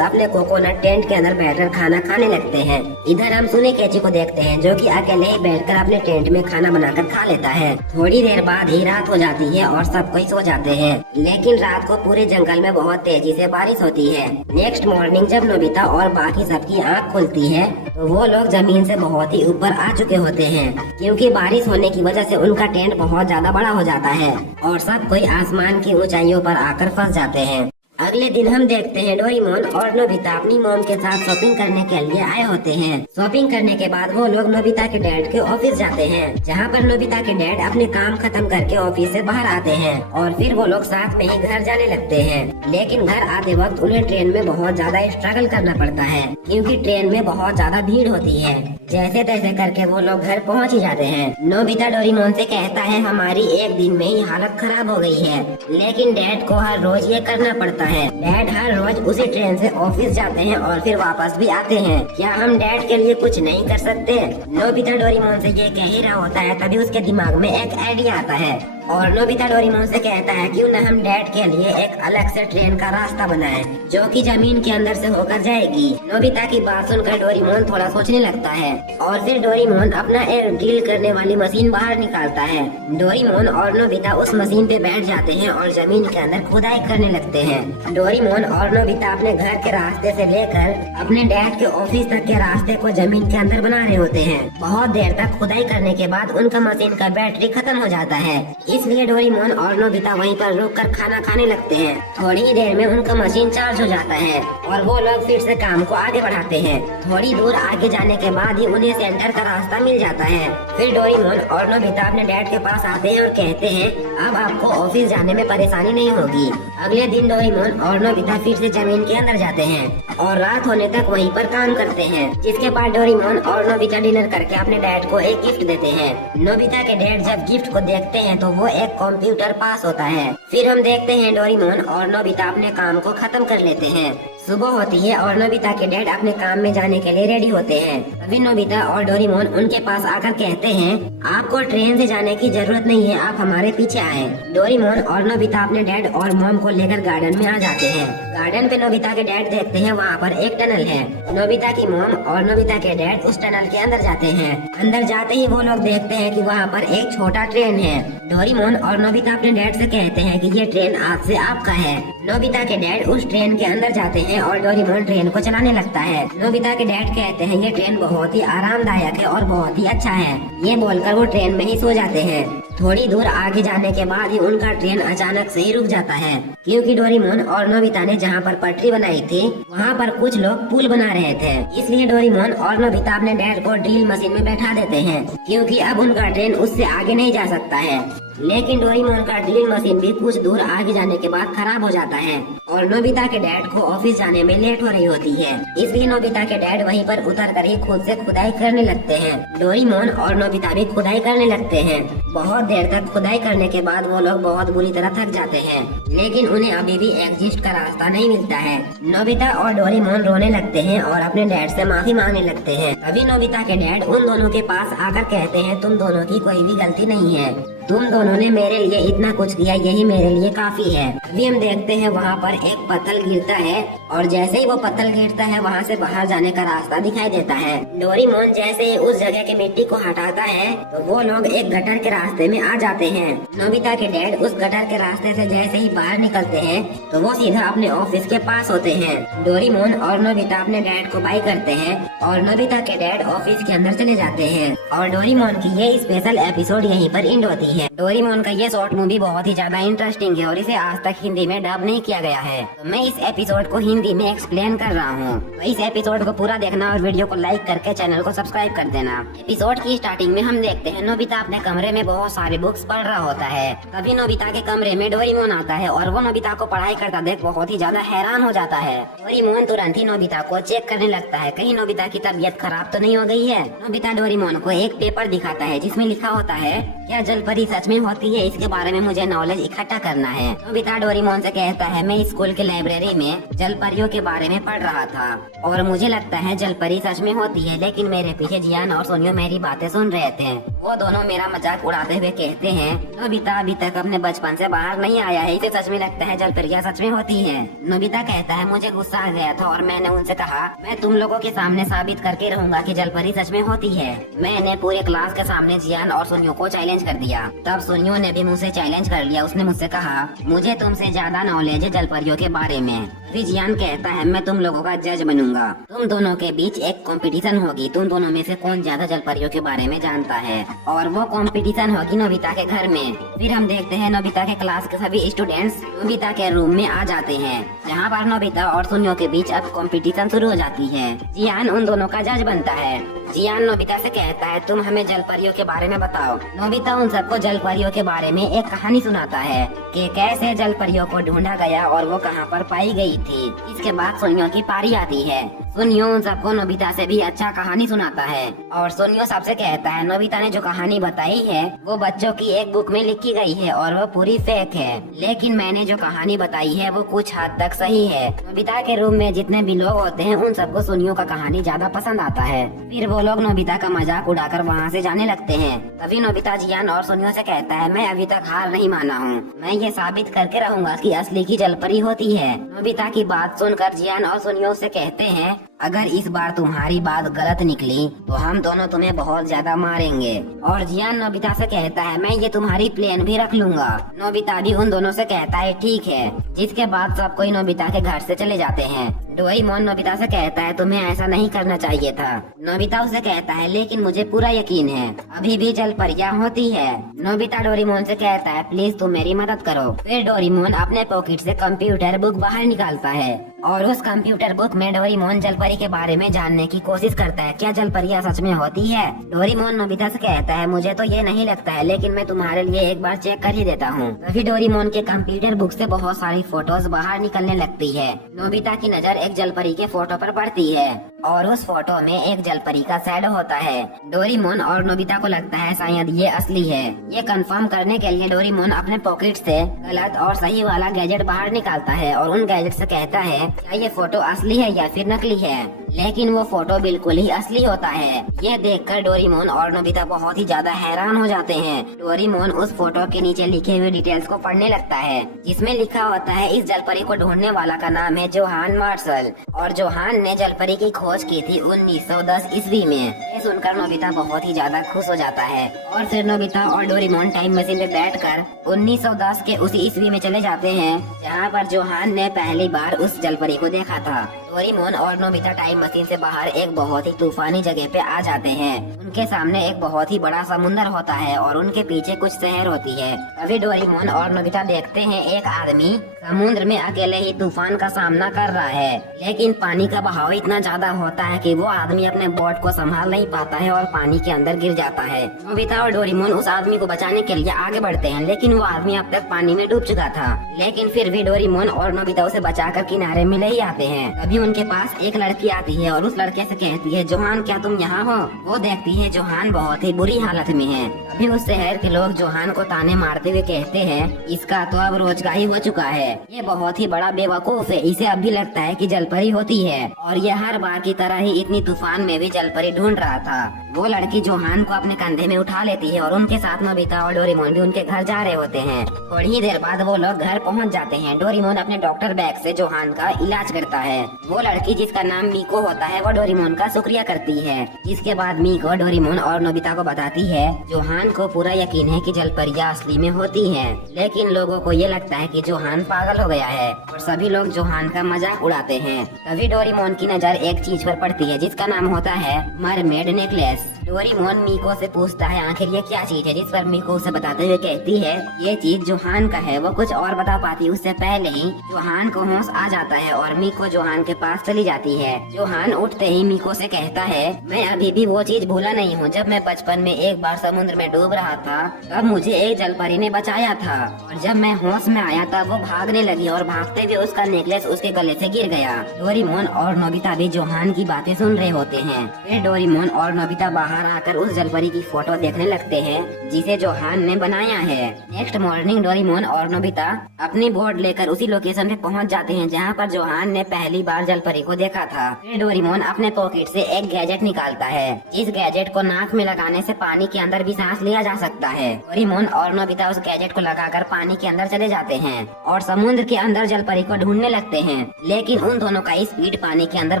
अपने कोकोनट टेंट के अंदर बैठकर खाना खाने लगते हैं। इधर हम सुनेकेची को देखते हैं जो कि अकेले ही बैठकर अपने टेंट में खाना बनाकर खा लेता है। थोड़ी देर बाद ही रात हो जाती है और सब कोई सो जाते हैं, लेकिन रात को पूरे जंगल में बहुत तेजी से बारिश होती है। नेक्स्ट मॉर्निंग जब नोबिता और बाकी सबकी आँख खुलती है तो वो लोग जमीन से बहुत ही ऊपर आ चुके होते हैं, क्योंकि बारिश होने की वजह से उनका टेंट बहुत ज्यादा बड़ा हो जाता है और सब कोई आसमान की ऊंचाइयों पर आकर फंस जाते हैं। अगले दिन हम देखते हैं डोरेमोन और नोबिता अपनी मॉम के साथ शॉपिंग करने के लिए आए होते हैं। शॉपिंग करने के बाद वो लोग नोबिता के डैड के ऑफिस जाते हैं, जहाँ पर नोबिता के डैड अपने काम खत्म करके ऑफिस से बाहर आते हैं और फिर वो लोग साथ में ही घर जाने लगते हैं। लेकिन घर आते वक्त उन्हें ट्रेन में बहुत ज्यादा स्ट्रगल करना पड़ता है, क्योंकि ट्रेन में बहुत ज्यादा भीड़ होती है। जैसे तैसे करके वो लोग घर पहुँच ही जाते हैं। नोबिता डोरेमोन से कहता है हमारी एक दिन में ही हालत खराब हो गई है, लेकिन डैड को हर रोज ये करना पड़ता है। डैड हर रोज उसी ट्रेन से ऑफिस जाते हैं और फिर वापस भी आते हैं। क्या हम डैड के लिए कुछ नहीं कर सकते? नोबिता डोरेमोन से ये कह ही रहा होता है, तभी उसके दिमाग में एक आइडिया आता है और नोबिता डोरेमोन से कहता है क्यों न हम डैड के लिए एक अलग से ट्रेन का रास्ता बनाएं, जो कि जमीन के अंदर से होकर जाएगी। नोबिता की बात सुनकर डोरेमोन थोड़ा सोचने लगता है और फिर डोरेमोन अपना एक ड्रिल करने वाली मशीन बाहर निकालता है। डोरेमोन और नोबिता उस मशीन पे बैठ जाते हैं और जमीन के अंदर खुदाई करने लगते हैं। डोरेमोन और नोबिता अपने घर के रास्ते से लेकर अपने डैड के ऑफिस तक के रास्ते को जमीन के अंदर बना रहे होते हैं। बहुत देर तक खुदाई करने के बाद उनका मशीन का बैटरी खत्म हो जाता है, इसलिए डोरेमोन और नोबिता वहीं पर रुककर खाना खाने लगते हैं। थोड़ी ही देर में उनका मशीन चार्ज हो जाता है और वो लोग फिर से काम को आगे बढ़ाते हैं। थोड़ी दूर आगे जाने के बाद ही उन्हें सेंटर का रास्ता मिल जाता है। फिर डोरेमोन और नोबिता अपने डैड के पास आते हैं और कहते हैं अब आपको ऑफिस जाने में परेशानी नहीं होगी। अगले दिन डोरेमोन और नोबिता फिर से जमीन के अंदर जाते हैं और रात होने तक वहीं पर काम करते हैं। जिसके बाद डोरेमोन और नोबिता डिनर करके अपने डैड को एक गिफ्ट देते हैं। नोबिता के डैड जब गिफ्ट को देखते हैं तो वो एक कंप्यूटर पास होता है। फिर हम देखते हैं डोरेमोन और नोबिता अपने काम को खत्म कर लेते हैं। सुबह होती है और नोबिता के डैड अपने काम में जाने के लिए रेडी होते हैं। तभी नोबिता और डोरेमोन उनके पास आकर कहते हैं आपको ट्रेन से जाने की जरूरत नहीं है, आप हमारे पीछे आए। डोरेमोन और नोबिता अपने डैड और मॉम को लेकर गार्डन में आ जाते हैं। गार्डन पे नोबिता के डैड देखते हैं वहाँ पर एक टनल है। नोबिता की मॉम और नोबिता के डैड उस टनल के अंदर जाते हैं। अंदर जाते ही वो लोग देखते हैं कि वहाँ पर एक छोटा ट्रेन है। डोरेमोन और नोबिता अपने डैड से कहते हैं कि ये ट्रेन आज से आपका है। नोबिता के डैड उस ट्रेन के अंदर जाते हैं और डोरेमोन ट्रेन को चलाने लगता है। नोबिता के डैड कहते हैं ये ट्रेन बहुत ही आरामदायक है और बहुत ही अच्छा है। ये बोलकर वो ट्रेन में ही सो जाते हैं। थोड़ी दूर आगे जाने के बाद ही उनका ट्रेन अचानक से ही रुक जाता है, क्योंकि डोरेमोन और नोबिता ने जहाँ पर पटरी बनाई थी वहाँ पर कुछ लोग पुल बना रहे थे। इसलिए डोरेमोन और नोबिता अपने डैड को ड्रिल मशीन में बैठा देते हैं, क्योंकि अब उनका ट्रेन उससे आगे नहीं जा सकता है। लेकिन डोरेमोन का ड्रिल मशीन भी कुछ दूर आगे जाने के बाद खराब हो जाता है और नोबिता के डैड को ऑफिस जाने में लेट हो रही होती है। इसलिए नोबिता के डैड वहीं पर उतर कर ही खुद से खुदाई करने लगते हैं। डोरेमोन और नोबिता भी खुदाई करने लगते हैं। बहुत देर तक खुदाई करने के बाद वो लोग बहुत बुरी तरह थक जाते हैं, लेकिन उन्हें अभी भी एग्जिट का रास्ता नहीं मिलता है। नोबिता और डोरेमोन रोने लगते हैं और अपने डैड से माफी मांगने लगते हैं। तभी नोबिता के डैड उन दोनों के पास आकर कहते हैं तुम दोनों की कोई भी गलती नहीं है, तुम दोनों ने मेरे लिए इतना कुछ किया, यही मेरे लिए काफी है। अभी हम देखते हैं वहाँ पर एक पत्थर गिरता है और जैसे ही वो पत्थर गिरता है वहाँ से बाहर जाने का रास्ता दिखाई देता है। डोरेमोन जैसे ही उस जगह की मिट्टी को हटाता है तो वो लोग एक गटर के रास्ते में आ जाते हैं। नोबिता के डैड उस गटर के रास्ते से जैसे ही बाहर निकलते हैं तो वो सीधा अपने ऑफिस के पास होते हैं। डोरेमोन और नोबिता अपने डैड को बाय करते हैं और नोबिता के डैड ऑफिस के अंदर चले जाते हैं और डोरेमोन की ये स्पेशल एपिसोड यहीं पर एंड होती है। डोरेमोन का ये शॉर्ट मूवी बहुत ही ज्यादा इंटरेस्टिंग है और इसे आज तक हिंदी में डब नहीं किया गया है, तो मैं इस एपिसोड को हिंदी में एक्सप्लेन कर रहा हूँ। तो इस एपिसोड को पूरा देखना और वीडियो को लाइक करके चैनल को सब्सक्राइब कर देना। एपिसोड की स्टार्टिंग में हम देखते हैं नोबिता अपने कमरे में बहुत सारे बुक्स पढ़ रहा होता है। तभी नोबिता के कमरे में डोरेमोन आता है और वो नोबिता को पढ़ाई करता देख बहुत ही ज्यादा हैरान हो जाता है। डोरेमोन तुरंत ही नोबिता को चेक करने लगता है, कहीं नोबिता की तबीयत खराब तो नहीं हो गई है। नोबिता डोरेमोन को एक पेपर दिखाता है जिसमें लिखा होता है क्या जलपरी सच में होती है, इसके बारे में मुझे नॉलेज इकट्ठा करना है। नोबिता डोरेमोन से कहता है मैं स्कूल के लाइब्रेरी में जलपरियों के बारे में पढ़ रहा था और मुझे लगता है जलपरी सच में होती है, लेकिन मेरे पीछे जियान और सोनियो मेरी बातें सुन रहे थे। वो दोनों मेरा मजाक उड़ाते हुए कहते हैं नोबिता अभी तक अपने बचपन से बाहर नहीं आया है, इसे सच में लगता है जलपरियां सच में होती है। नोबिता कहता है मुझे गुस्सा आ गया था और मैंने उनसे कहा मैं तुम लोगों के सामने साबित करके रहूंगा कि जलपरी सच में होती है। मैंने पूरे क्लास के सामने जियान और सोनियो को चैलेंज कर दिया। तब सोनियो ने भी मुझसे चैलेंज कर लिया। उसने मुझसे कहा मुझे तुमसे ज्यादा नॉलेज है जलपरियों के बारे में। फिर जियान कहता है मैं तुम लोगों का जज बनूंगा, तुम दोनों के बीच एक कंपटीशन होगी, तुम दोनों में से कौन ज्यादा जलपरियों के बारे में जानता है, और वो कंपटीशन होगी नोबिता के घर में। फिर हम देखते हैं नोबिता के क्लास के सभी स्टूडेंट्स नोबिता के रूम में आ जाते हैं, जहाँ पर नोबिता और सोनियो के बीच अब कंपटीशन शुरू हो जाती है। जियान उन दोनों का जज बनता है। जियान नोबिता से कहता है तुम हमें जलपरियों के बारे में बताओ। नोबिता उन सबको जलपरियों के बारे में एक कहानी सुनाता है कि कैसे जलपरियों को ढूंढा गया और वो कहाँ पर पाई गई थी। इसके बाद सोनियो की पारी आती है। सोनियो उन सबको नोबिता से भी अच्छा कहानी सुनाता है और सोनियो सबसे कहता है नोबिता ने जो कहानी बताई है वो बच्चों की एक बुक में लिखी गई है और वो पूरी फेक है, लेकिन मैंने जो कहानी बताई है वो कुछ हद तक सही है। नोबिता के रूम में जितने भी लोग होते हैं उन सबको सोनियो का कहानी ज्यादा पसंद आता है। फिर वो लोग नोबिता का मजाक उड़ाकर वहाँ से जाने लगते हैं। तभी नोबिता जियान और सोनियो से कहता है मैं अभी तक हार नहीं माना हूँ, मैं ये साबित करके रहूंगा कि असली की जलपरी होती है। नोबिता की बात सुनकर जियान और सोनियो से कहते हैं अगर इस बार तुम्हारी बात गलत निकली तो हम दोनों तुम्हें बहुत ज्यादा मारेंगे। और जियान नोबिता से कहता है मैं ये तुम्हारी प्लेन भी रख लूंगा। नोबिता भी उन दोनों से कहता है ठीक है, जिसके बाद सब कोई नोबिता के घर से चले जाते हैं। डोरेमोन नोबिता से कहता है तुम्हें ऐसा नहीं करना चाहिए था। नोबिता उसे कहता है लेकिन मुझे पूरा यकीन है अभी भी जलपरियां होती है। नोबिता डोरेमोन से कहता है प्लीज तुम मेरी मदद करो। फिर डोरेमोन अपने पॉकेट से कंप्यूटर बुक बाहर निकालता है और उस कंप्यूटर बुक में डोरेमोन जलपरी के बारे में जानने की कोशिश करता है क्या जलपरियां सच में होती है। डोरेमोन नोबिता से कहता है मुझे तो ये नहीं लगता है, लेकिन मैं तुम्हारे लिए एक बार चेक कर ही देता हूँ। तभी डोरेमोन के कंप्यूटर बुक से बहुत सारी फोटोज बाहर निकलने लगती है। नोबिता की नजर एक जलपरी के फोटो पर पड़ती है और उस फोटो में एक जलपरी का शैडो होता है। डोरेमोन और नोबिता को लगता है शायद ये असली है। ये कंफर्म करने के लिए डोरेमोन अपने पॉकेट से गलत और सही वाला गैजेट बाहर निकालता है और उन गैजेट से कहता है क्या ये फोटो असली है या फिर नकली है, लेकिन वो फोटो बिल्कुल ही असली होता है। ये देखकर डोरेमोन और नोबिता बहुत ही ज्यादा हैरान हो जाते हैं। डोरेमोन उस फोटो के नीचे लिखे हुए डिटेल्स को पढ़ने लगता है जिसमें लिखा होता है इस जलपरी को ढूंढने वाला का नाम है जोहान मार्शल और जोहान ने जलपरी की खोज की थी 1910 ईस्वी में। ये सुनकर नोबिता बहुत ही ज्यादा खुश हो जाता है और फिर नोबिता और डोरेमोन टाइम मशीन में बैठकर 1910 के उसी ईस्वी में चले जाते हैं जहाँ पर जोहान ने पहली बार उस जलपरी को देखा था। डोरेमोन और नोबिता टाइम मशीन से बाहर एक बहुत ही तूफानी जगह पे आ जाते हैं। उनके सामने एक बहुत ही बड़ा समुंदर होता है और उनके पीछे कुछ शहर होती है। तभी डोरेमोन और नोबिता देखते हैं एक आदमी समुद्र में अकेले ही तूफान का सामना कर रहा है, लेकिन पानी का बहाव इतना ज्यादा होता है कि वो आदमी अपने बोट को संभाल नहीं पाता है और पानी के अंदर गिर जाता है। नोबिता और डोरेमोन उस आदमी को बचाने के लिए आगे बढ़ते हैं, लेकिन वो आदमी अब तक पानी में डूब चुका था। लेकिन फिर भी डोरेमोन और नोबिता उसे बचाकर किनारे में ले आते हैं। तभी उनके पास एक लड़की आती है और उस लड़के से कहती है, जोहान क्या तुम यहाँ हो? वो देखती है जोहान बहुत ही बुरी हालत में है। अभी उस शहर के लोग जोहान को ताने मारते हुए कहते हैं, इसका तो अब रोजगार हो चुका है, ये बहुत ही बड़ा बेवकूफ है, इसे अब भी लगता है कि जलपरी होती है और ये हर बार की तरह ही इतनी तूफान में भी जलपरी ढूंढ रहा था। वो लड़की जोहान को अपने कंधे में उठा लेती है और उनके साथ नोबिता और डोरेमोन भी उनके घर जा रहे होते हैं। थोड़ी ही देर बाद वो लोग घर पहुंच जाते हैं। डोरेमोन अपने डॉक्टर बैग से जोहान का इलाज करता है। वो लड़की जिसका नाम मीको होता है वो डोरेमोन का शुक्रिया करती है। इसके बाद मीको डोरेमोन और नोबिता को बताती है, जोहान को पूरा यकीन है कि जलपरियां असली में होती हैं, लेकिन लोगों को ये लगता है कि जोहान पागल हो गया है और सभी लोग जोहान का मजाक उड़ाते हैं। तभी डोरेमोन की नजर एक चीज पर पड़ती है जिसका नाम होता है मरमेड नेकलेस। डोरेमोन मीको से पूछता है आखिर ये क्या चीज है, जिस पर मीको उसे बताते हुए कहती है ये चीज जोहान का है। वो कुछ और बता पाती उससे पहले ही जोहान को होश आ जाता है और मीको जोहान के पास चली जाती है। जोहान उठते ही मीको से कहता है, मैं अभी भी वो चीज भूला नहीं हूँ, जब मैं बचपन में एक बार समुद्र में डूब रहा था तब मुझे एक जलपरी ने बचाया था और जब मैं होश में आया तब वो भागने लगी और भागते हुए उसका नेकलेस उसके गले से गिर गया। डोरेमोन और नोबिता भी जोहान की बातें सुन रहे होते हैं। फिर डोरेमोन और नोबिता बाहर आकर उस जलपरी की फोटो देखने लगते हैं जिसे जोहान ने बनाया है। नेक्स्ट मॉर्निंग डोरेमोन और नोबिता अपनी बोट लेकर उसी लोकेशन पे पहुंच जाते हैं जहां पर जोहान ने पहली बार जलपरी को देखा था। फिर डोरेमोन अपने पॉकेट से एक गैजेट निकालता है। इस गैजेट को नाक में लगाने से पानी के अंदर भी सांस लिया जा सकता है। डोरेमोन और नोबिता उस गैजेट को लगाकर पानी के अंदर चले जाते हैं और समुद्र के अंदर जलपरी को ढूंढने लगते हैं, लेकिन उन दोनों का स्पीड पानी के अंदर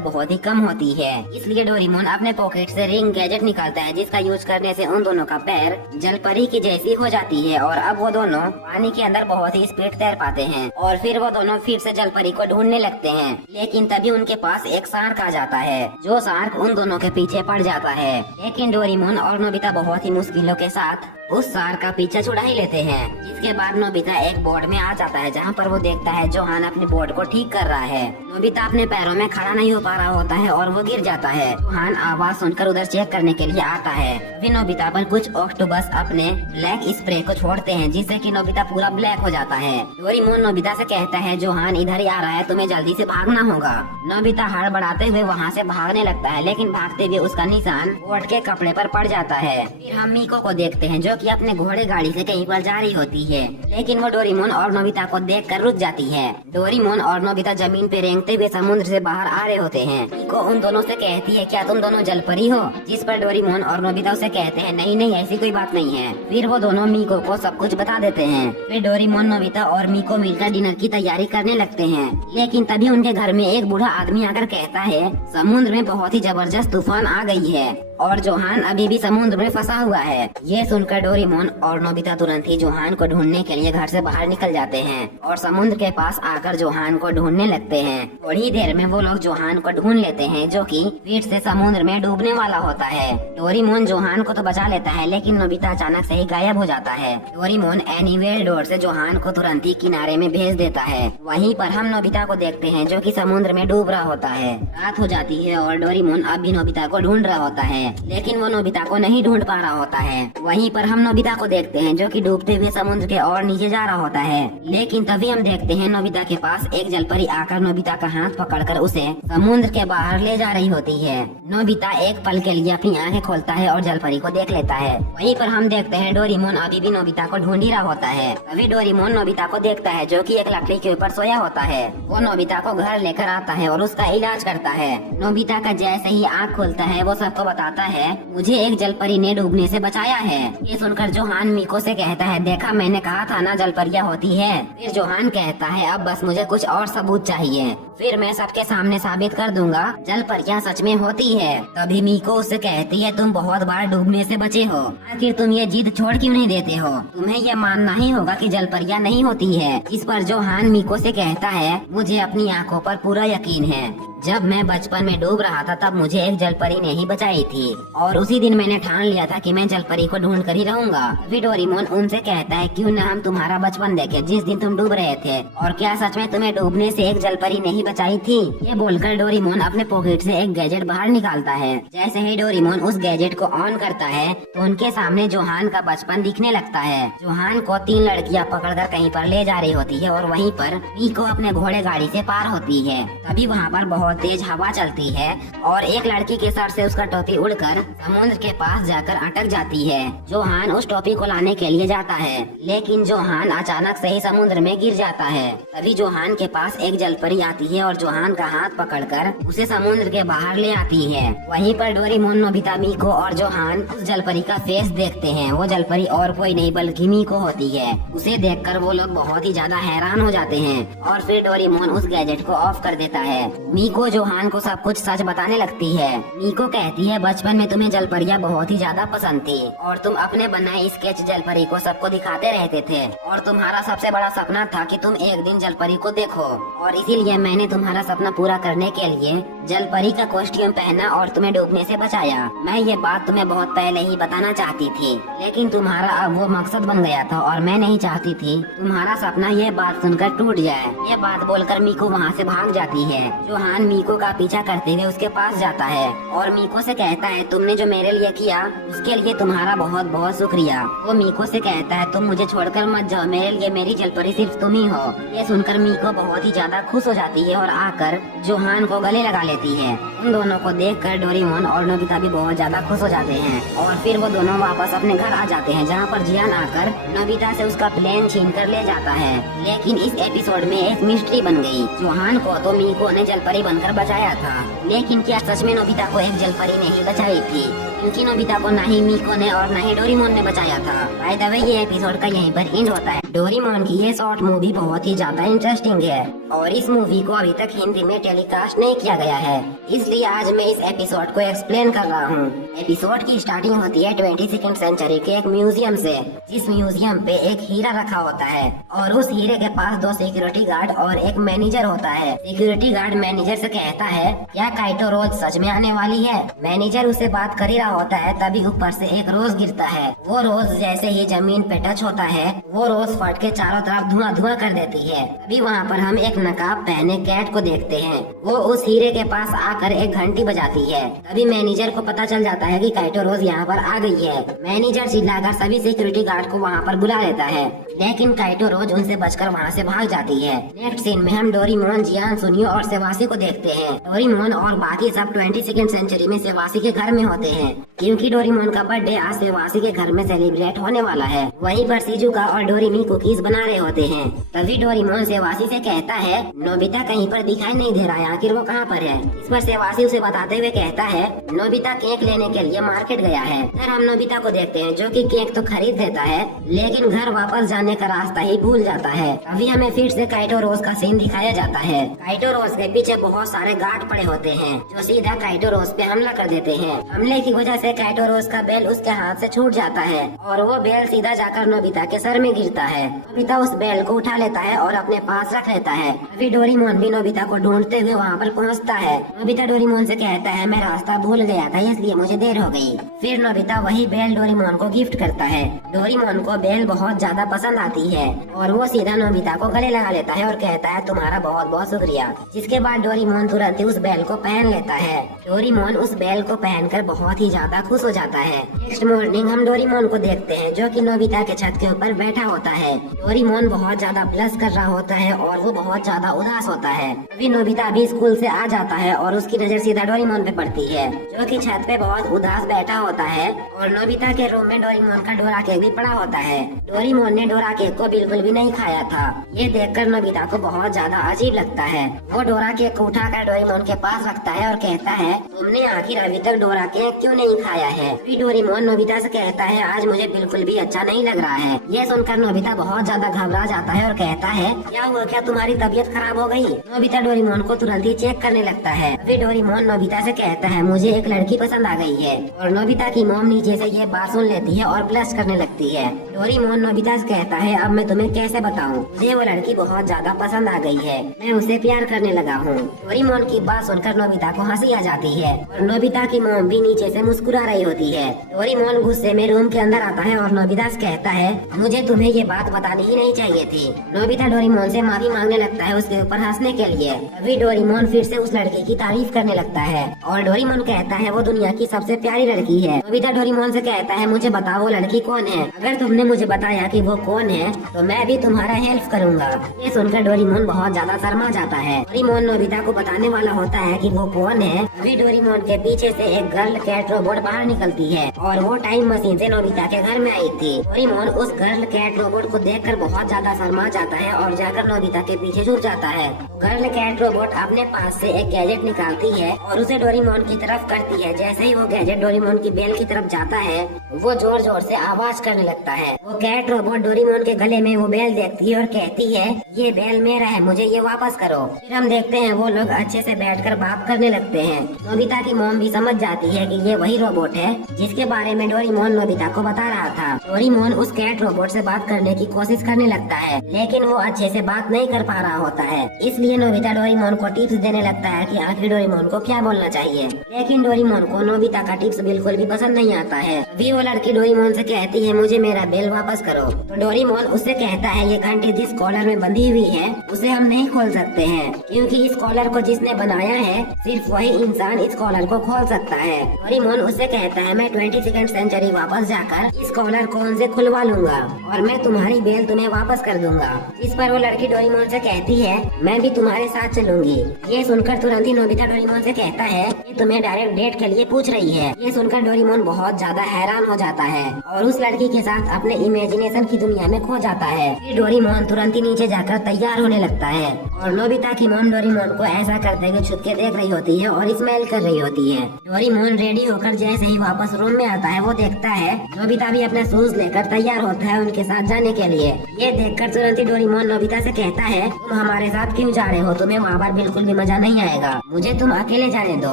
बहुत ही कम होती है। इसलिए डोरेमोन अपने पॉकेट से रिंग गैजेट निकालता है जिसका यूज करने से उन दोनों का पैर जलपरी की जैसी हो जाती है और अब वो दोनों पानी के अंदर बहुत ही स्पीड तैर पाते हैं और फिर वो दोनों फिर से जलपरी को ढूंढने लगते हैं। लेकिन तभी उनके पास एक शार्क आ जाता है जो शार्क उन दोनों के पीछे पड़ जाता है, लेकिन डोरेमोन और नोबिता बहुत ही मुश्किलों के साथ उस शार्क का पीछा छुड़ा ही लेते हैं। इसके बाद नोबिता एक बोर्ड में आ जाता है जहाँ पर वो देखता है जोहान अपनी बोर्ड को ठीक कर रहा है। नोबिता अपने पैरों में खड़ा नहीं हो पा रहा होता है और वो गिर जाता है। जोहान आवाज सुनकर उधर चेक करने के लिए आता है। फिर नोबिता पर कुछ ऑक्टोपस अपने ब्लैक स्प्रे को छोड़ते हैं जिससे कि नोबिता पूरा ब्लैक हो जाता है। डोरेमोन नोबिता से कहता है, जोहान इधर ही आ रहा है, तुम्हें जल्दी से भागना होगा। नोबिता हड़बड़ाते हुए वहाँ से भागने लगता है, लेकिन भागते हुए उसका निशान बोट के कपड़े पर पड़ जाता है। फिर हम मीको को देखते हैं जो कि अपने घोड़े गाड़ी से कहीं पर जा रही होती है, लेकिन वो डोरेमोन और नोबिता को देखकर रुक जाती है। डोरेमोन और नोबिता जमीन पे रेंगते हुए समुद्र से बाहर आ रहे होते हैं। मीको उन दोनों से कहती है, क्या तुम दोनों जलपरी हो? जिस पर डोरेमोन और नोबिता उसे कहते हैं, नहीं नहीं ऐसी कोई बात नहीं है। फिर वो दोनों मीको को सब कुछ बता देते हैं। फिर डोरेमोन नोबिता और मीको मिलकर डिनर की तैयारी करने लगते हैं, लेकिन तभी उनके घर में एक बूढ़ा आदमी आकर कहता है, समुद्र में बहुत ही जबरदस्त तूफान आ गई है और जोहान अभी भी समुद्र में फंसा हुआ है। ये सुनकर डोरेमोन और नोबिता तुरंत ही जोहान को ढूंढने के लिए घर से बाहर निकल जाते हैं और समुद्र के पास आकर जोहान को ढूंढने लगते हैं। थोड़ी देर में वो लोग जोहान को ढूंढ लेते हैं जो कि फिर से समुद्र में डूबने वाला होता है। डोरेमोन जोहान को तो बचा लेता है, लेकिन नोबिता अचानक से ही गायब हो जाता है। डोरेमोन एनीवेयर डोर से जोहान को तुरंत ही किनारे में भेज देता है। वहीं पर हम नोबिता को देखते हैं जो कि समुद्र में डूब रहा होता है। रात हो जाती है और डोरेमोन अब भी नोबिता को ढूंढ रहा होता है, लेकिन वो नोबिता को नहीं ढूंढ पा रहा होता है। वहीं पर हम नोबिता को देखते हैं जो कि डूबते हुए समुद्र के और नीचे जा रहा होता है, लेकिन तभी हम देखते हैं नोबिता के पास एक जलपरी आकर नोबिता का हाथ पकड़कर उसे समुद्र के बाहर ले जा रही होती है। नोबिता एक पल के लिए अपनी आंखें खोलता है और जलपरी को देख लेता है। वहीं पर हम देखते हैं डोरेमोन अभी भी नोबिता को ढूंढ ही रहा होता है। तभी डोरेमोन नोबिता को देखता है जो कि एक लकड़ी के ऊपर सोया होता है। वो नोबिता को घर लेकर आता है और उसका इलाज करता है। नोबिता का जैसे ही आँख खुलता है वो सबको बताता है, मुझे एक जलपरी ने डूबने से बचाया है। ये सुनकर जोहान मीको से कहता है, देखा मैंने कहा था ना जलपरियां होती है। फिर जोहान कहता है, अब बस मुझे कुछ और सबूत चाहिए, फिर मैं सबके सामने साबित कर दूंगा जलपरियां सच में होती है। तभी मीको उससे कहती है, तुम बहुत बार डूबने से बचे हो, आखिर तुम ये जिद छोड़ क्यों नहीं देते हो? तुम्हें ये मानना ही होगा कि जलपरियां नहीं होती है। इस पर जोहान मीको से कहता है, मुझे अपनी आंखों पर पूरा यकीन है। जब मैं बचपन में डूब रहा था तब मुझे एक जलपरी ने ही बचाई थी और उसी दिन मैंने ठान लिया था कि मैं जलपरी को ढूंढ कर ही रहूंगा। फिर डोरेमोन उनसे कहता है, क्यों न हम तुम्हारा बचपन देखे जिस दिन तुम डूब रहे थे, और क्या सच में तुम्हें डूबने से एक जलपरी ने ही बचाई थी? ये बोलकर डोरेमोन अपने पॉकेट से एक गैजेट बाहर निकालता है। जैसे ही डोरेमोन उस गैजेट को ऑन करता है तो उनके सामने जोहान का बचपन दिखने लगता है। जोहान को 3 लड़कियां पकड़कर कहीं पर ले जा रही होती है और वहीं पर मीको अपने घोड़े गाड़ी से पार होती है। तभी वहाँ पर बहुत बहुत तेज हवा चलती है और एक लड़की के सर से उसका टोपी उड़कर समुद्र के पास जाकर अटक जाती है। जोहान उस टोपी को लाने के लिए जाता है, लेकिन जोहान अचानक से ही समुद्र में गिर जाता है। तभी जोहान के पास एक जलपरी आती है और जोहान का हाथ पकड़कर उसे समुद्र के बाहर ले आती है। वहीं पर डोरेमोन, नोबिता, मीको और जोहान उस जलपरी का फेस देखते हैं। वो जलपरी और कोई नहीं बल्कि मीको होती है। उसे देखकर वो लोग बहुत ही ज्यादा हैरान हो जाते हैं और फिर डोरेमोन उस गैजेट को ऑफ कर देता है। मीको जोहान को सब कुछ सच बताने लगती है। मीको कहती है बचपन में तुम्हें जलपरियाँ बहुत ही ज्यादा पसंद थी और तुम अपने बनाए स्केच जलपरी को सबको दिखाते रहते थे और तुम्हारा सबसे बड़ा सपना था कि तुम एक दिन जलपरी को देखो और इसीलिए मैंने तुम्हारा सपना पूरा करने के लिए जलपरी का कॉस्ट्यूम पहना और तुम्हें डूबने से बचाया। मैं ये बात तुम्हें बहुत पहले ही बताना चाहती थी, लेकिन तुम्हारा अब वो मकसद बन गया था और मैं नहीं चाहती थी तुम्हारा सपना ये बात सुनकर टूट जाए। ये बात बोलकर मीको वहाँ से भाग जाती है। जोहान मीको का पीछा करते हुए उसके पास जाता है और मीको से कहता है तुमने जो मेरे लिए किया उसके लिए तुम्हारा बहुत बहुत शुक्रिया। वो मीको से कहता है तुम मुझे छोड़कर मत जाओ, मेरे लिए मेरी जलपरी सिर्फ तुम ही हो। ये सुनकर मीको बहुत ही ज्यादा खुश हो जाती है और आकर जोहान को गले लगा लेती है। उन दोनों को देखकर डोरेमोन और नोबिता भी बहुत ज्यादा खुश हो जाते हैं और फिर वो दोनों वापस अपने घर आ जाते हैं, जहाँ पर जियान आकर नोबिता से उसका प्लेन छीन कर ले जाता है। लेकिन इस एपिसोड में एक मिस्ट्री बन गई। जोहान को तो मीको ने जलपरी बनकर बचाया था, लेकिन क्या सच में नोबिता को एक जलपरी ने ही बचाई थी? क्योंकि नोबिता को ना ही मीको ने और ना ही डोरेमोन ने बचाया था। बाय द वे ये एपिसोड का यहीं पर एंड होता है। डोरेमोन की ये शॉर्ट मूवी बहुत ही ज्यादा इंटरेस्टिंग है और इस मूवी को अभी तक हिंदी में टेलीकास्ट नहीं किया गया है, इसलिए आज मैं इस एपिसोड को एक्सप्लेन कर रहा हूँ। एपिसोड की स्टार्टिंग होती है 22वीं सेंचुरी के एक म्यूजियम से, जिस म्यूजियम पे एक हीरा रखा होता है और उस हीरे के पास 2 सिक्योरिटी गार्ड और एक मैनेजर होता है। सिक्योरिटी गार्ड मैनेजर से कहता है क्या काइटो रोज सच में आने वाली है? मैनेजर उसे बात कर ही रहा होता है, तभी ऊपर से एक रोज गिरता है। वो रोज जैसे ही जमीन पे टच होता है वो रोज फट के चारों तरफ धुआं धुआं कर देती है। अभी वहाँ पर हम एक नकाब पहने कैट को देखते हैं। वो उस हीरे के पास आकर एक घंटी बजाती है। तभी मैनेजर को पता चल जाता है कि काइटो रोज यहाँ पर आ गई है। मैनेजर चिल्लाकर सभी सिक्योरिटी गार्ड को वहाँ पर बुला लेता है, लेकिन काइटो रोज उनसे बचकर वहाँ से भाग जाती है। नेक्स्ट सीन में हम डोरेमोन, जियान, सुनियो और सेवासी को देखते हैं। डोरेमोन और बाकी सब 22वीं सेंचुरी में सेवासी के घर में होते हैं, क्योंकि डोरेमोन का बर्थडे आज सेवासी के घर में सेलिब्रेट होने वाला है। वहीं पर शिजुका और डोरेमी कुकीज बना रहे होते हैं। तभी डोरेमोन सेवासी से कहता है नोबिता कहीं पर दिखाई नहीं दे रहा है, आखिर वो कहाँ पर है? इस पर सेवासी उसे बताते हुए कहता है नोबिता केक लेने के लिए मार्केट गया है। फिर हम नोबिता को देखते हैं जो कि केक तो खरीद देता है, लेकिन घर वापस जाने का रास्ता ही भूल जाता है। अभी हमें फिर से काइटो रोज का सीन दिखाया जाता है। काइटो रोज के पीछे बहुत सारे गार्ड पड़े होते हैं जो सीधा काइटो रोज पे हमला कर देते हैं। हमले की वजह से काइटो रोज का बेल उसके हाथ से छूट जाता है और वो बेल सीधा जाकर नोबिता के सर में गिरता है। नोबिता उस बेल को उठा लेता है और अपने पास रख लेता है। अभी डोरेमोन भी नोबिता को ढूंढते हुए वहाँ पर पहुँचता है। नोबिता डोरेमोन से कहता है मैं रास्ता भूल गया था इसलिए मुझे देर हो गई। फिर नोबिता वही बेल डोरेमोन को गिफ्ट करता है। डोरेमोन को बेल बहुत ज्यादा पसंद आती है और वो सीधा नोबिता को गले लगा लेता है और कहता है तुम्हारा बहुत बहुत शुक्रिया। जिसके बाद डोरेमोन तुरंत ही उस बेल को पहन लेता है। डोरेमोन उस बेल को पहनकर बहुत ही ज्यादा खुश हो जाता है। नेक्स्ट मॉर्निंग हम डोरेमोन को देखते हैं जो कि नोबिता के छत के ऊपर बैठा होता है। डोरेमोन बहुत ज्यादा ब्लश कर रहा होता है और वो बहुत ज्यादा उदास होता है। अभी नोबिता भी स्कूल से आ जाता है और उसकी नजर सीधा डोरेमोन पे पड़ती है जो कि छत पे बहुत उदास बैठा होता है और नोबिता के रूम में डोरेमोन का डोरा केक भी पड़ा होता है। डोरेमोन ने डोरा केक को बिल्कुल भी नहीं खाया था। ये देखकर नोबिता को बहुत ज्यादा अजीब लगता है। वो डोरा केक को उठाकर डोरेमोन के पास रखता है और कहता है तुमने आखिर अभी तक डोरा केक क्यों नहीं खाया है? फिर डोरेमोन नोबिता से कहता है आज मुझे बिल्कुल भी अच्छा नहीं लग रहा है। ये सुनकर नोबिता बहुत ज्यादा घबरा जाता है और कहता है क्या हुआ, क्या तुम्हारी तबीयत खराब हो गई? नोबिता डोरेमोन को तुरंत ही चेक करने लगता है। फिर डोरेमोन नोबिता से कहता है मुझे एक लड़की पसंद आ गई है और नोबिता की मॉम नीचे से ये बात सुन लेती है और ब्लश करने लगती है। डोरेमोन नोबिता से कहता है अब मैं तुम्हें कैसे बताऊं, मुझे वो लड़की बहुत ज्यादा पसंद आ गई है, मैं उसे प्यार करने लगा हूँ। डोरेमोन की बात सुनकर नोबिता को हंसी आ जाती है और नोबिता की मॉम भी नीचे से मुस्कुरा रही होती है। डोरेमोन गुस्से में रूम के अंदर आता है और नोबिता से कहता है मुझे तुम्हें ये बात बतानी ही नहीं चाहिए थी। नोबिता डोरेमोन से माफी मांगने लगता है उसके ऊपर हंसने के लिए। अभी डोरेमोन फिर से उस लड़की की तारीफ करने लगता है और डोरेमोन कहता है वो दुनिया की सबसे प्यारी लड़की है। नोबिता डोरेमोन से कहता है मुझे बताओ वो लड़की कौन है? अगर तुमने मुझे बताया कि वो कौन फोन है तो मैं भी तुम्हारा हेल्प करूँगा। ये सुनकर डोरेमोन बहुत ज्यादा शर्मा जाता है। डोरेमोन नोबिता को बताने वाला होता है कि वो कौन है। अभी डोरेमोन के पीछे से एक गर्ल कैट रोबोट बाहर निकलती है और वो टाइम मशीन से नोबिता के घर में आई थी। डोरेमोन उस गर्ल कैट रोबोट को देखकर बहुत ज्यादा शर्मा जाता है और जाकर नोबिता के पीछे छुप जाता है। गर्ल कैट रोबोट अपने पास से एक गैजेट निकालती है और उसे डोरेमोन की तरफ करती है। जैसे ही वो गैजेट डोरेमोन की बेल की तरफ जाता है वो जोर जोर से आवाज करने लगता है। वो कैट रोबोट डोरेमोन के गले में वो बेल देखती है और कहती है ये बेल मेरा है, मुझे ये वापस करो। फिर हम देखते हैं वो लोग अच्छे से बैठकर बात करने लगते हैं। नोबिता की मॉम भी समझ जाती है कि ये वही रोबोट है जिसके बारे में डोरेमोन नोबिता को बता रहा था। डोरेमोन उस कैट रोबोट से बात करने की कोशिश करने लगता है लेकिन वो अच्छे से बात नहीं कर पा रहा होता है। इसलिए नोबिता डोरेमोन को टिप्स देने लगता है कि आखिर डोरेमोन को क्या बोलना चाहिए। लेकिन डोरेमोन को नोबिता का टिप्स बिल्कुल भी पसंद नहीं आता है। अभी वो लड़की डोरेमोन से कहती है मुझे मेरा बेल वापस करो। तो डोरेमोन उससे कहता है ये घंटी जिस कॉलर में बंधी हुई है उसे हम नहीं खोल सकते हैं क्योंकि इस कॉलर को जिसने बनाया है सिर्फ वही इंसान इस कॉलर को खोल सकता है। डोरेमोन उससे कहता है मैं 22वीं सेंचुरी वापस जाकर इस कॉलर को उनसे खुलवा लूंगा और मैं तुम्हारी बेल तुम्हें वापस कर दूंगा। इस पर वो लड़की डोरेमोन से कहती है मैं भी तुम्हारे साथ चलूंगी। ये सुनकर तुरंत ही नोबिता डोरेमोन से कहता है कि तुम्हें डायरेक्ट डेट के लिए पूछ रही है। ये सुनकर डोरेमोन बहुत ज्यादा हैरान हो जाता है और उस लड़की के साथ अपने इमेजिनेशन की दुनिया में खो जाता है। फिर डोरेमोन तुरंत ही नीचे जाकर तैयार होने लगता है और नोबिता की मॉम डोरेमोन को ऐसा करते हुए छुप के देख रही होती है और स्माइल कर रही होती है। डोरेमोन रेडी होकर जैसे ही वापस रूम में आता है वो देखता है नोबिता भी अपना शूज लेकर तैयार होता है उनके साथ जाने के लिए। ये देखकर तुरंत ही डोरेमोन नोबिता से कहता है तुम हमारे साथ क्यों जा रहे हो, तुम्हें वहाँ पर बिल्कुल भी मजा नहीं आएगा, मुझे तुम अकेले जाने दो।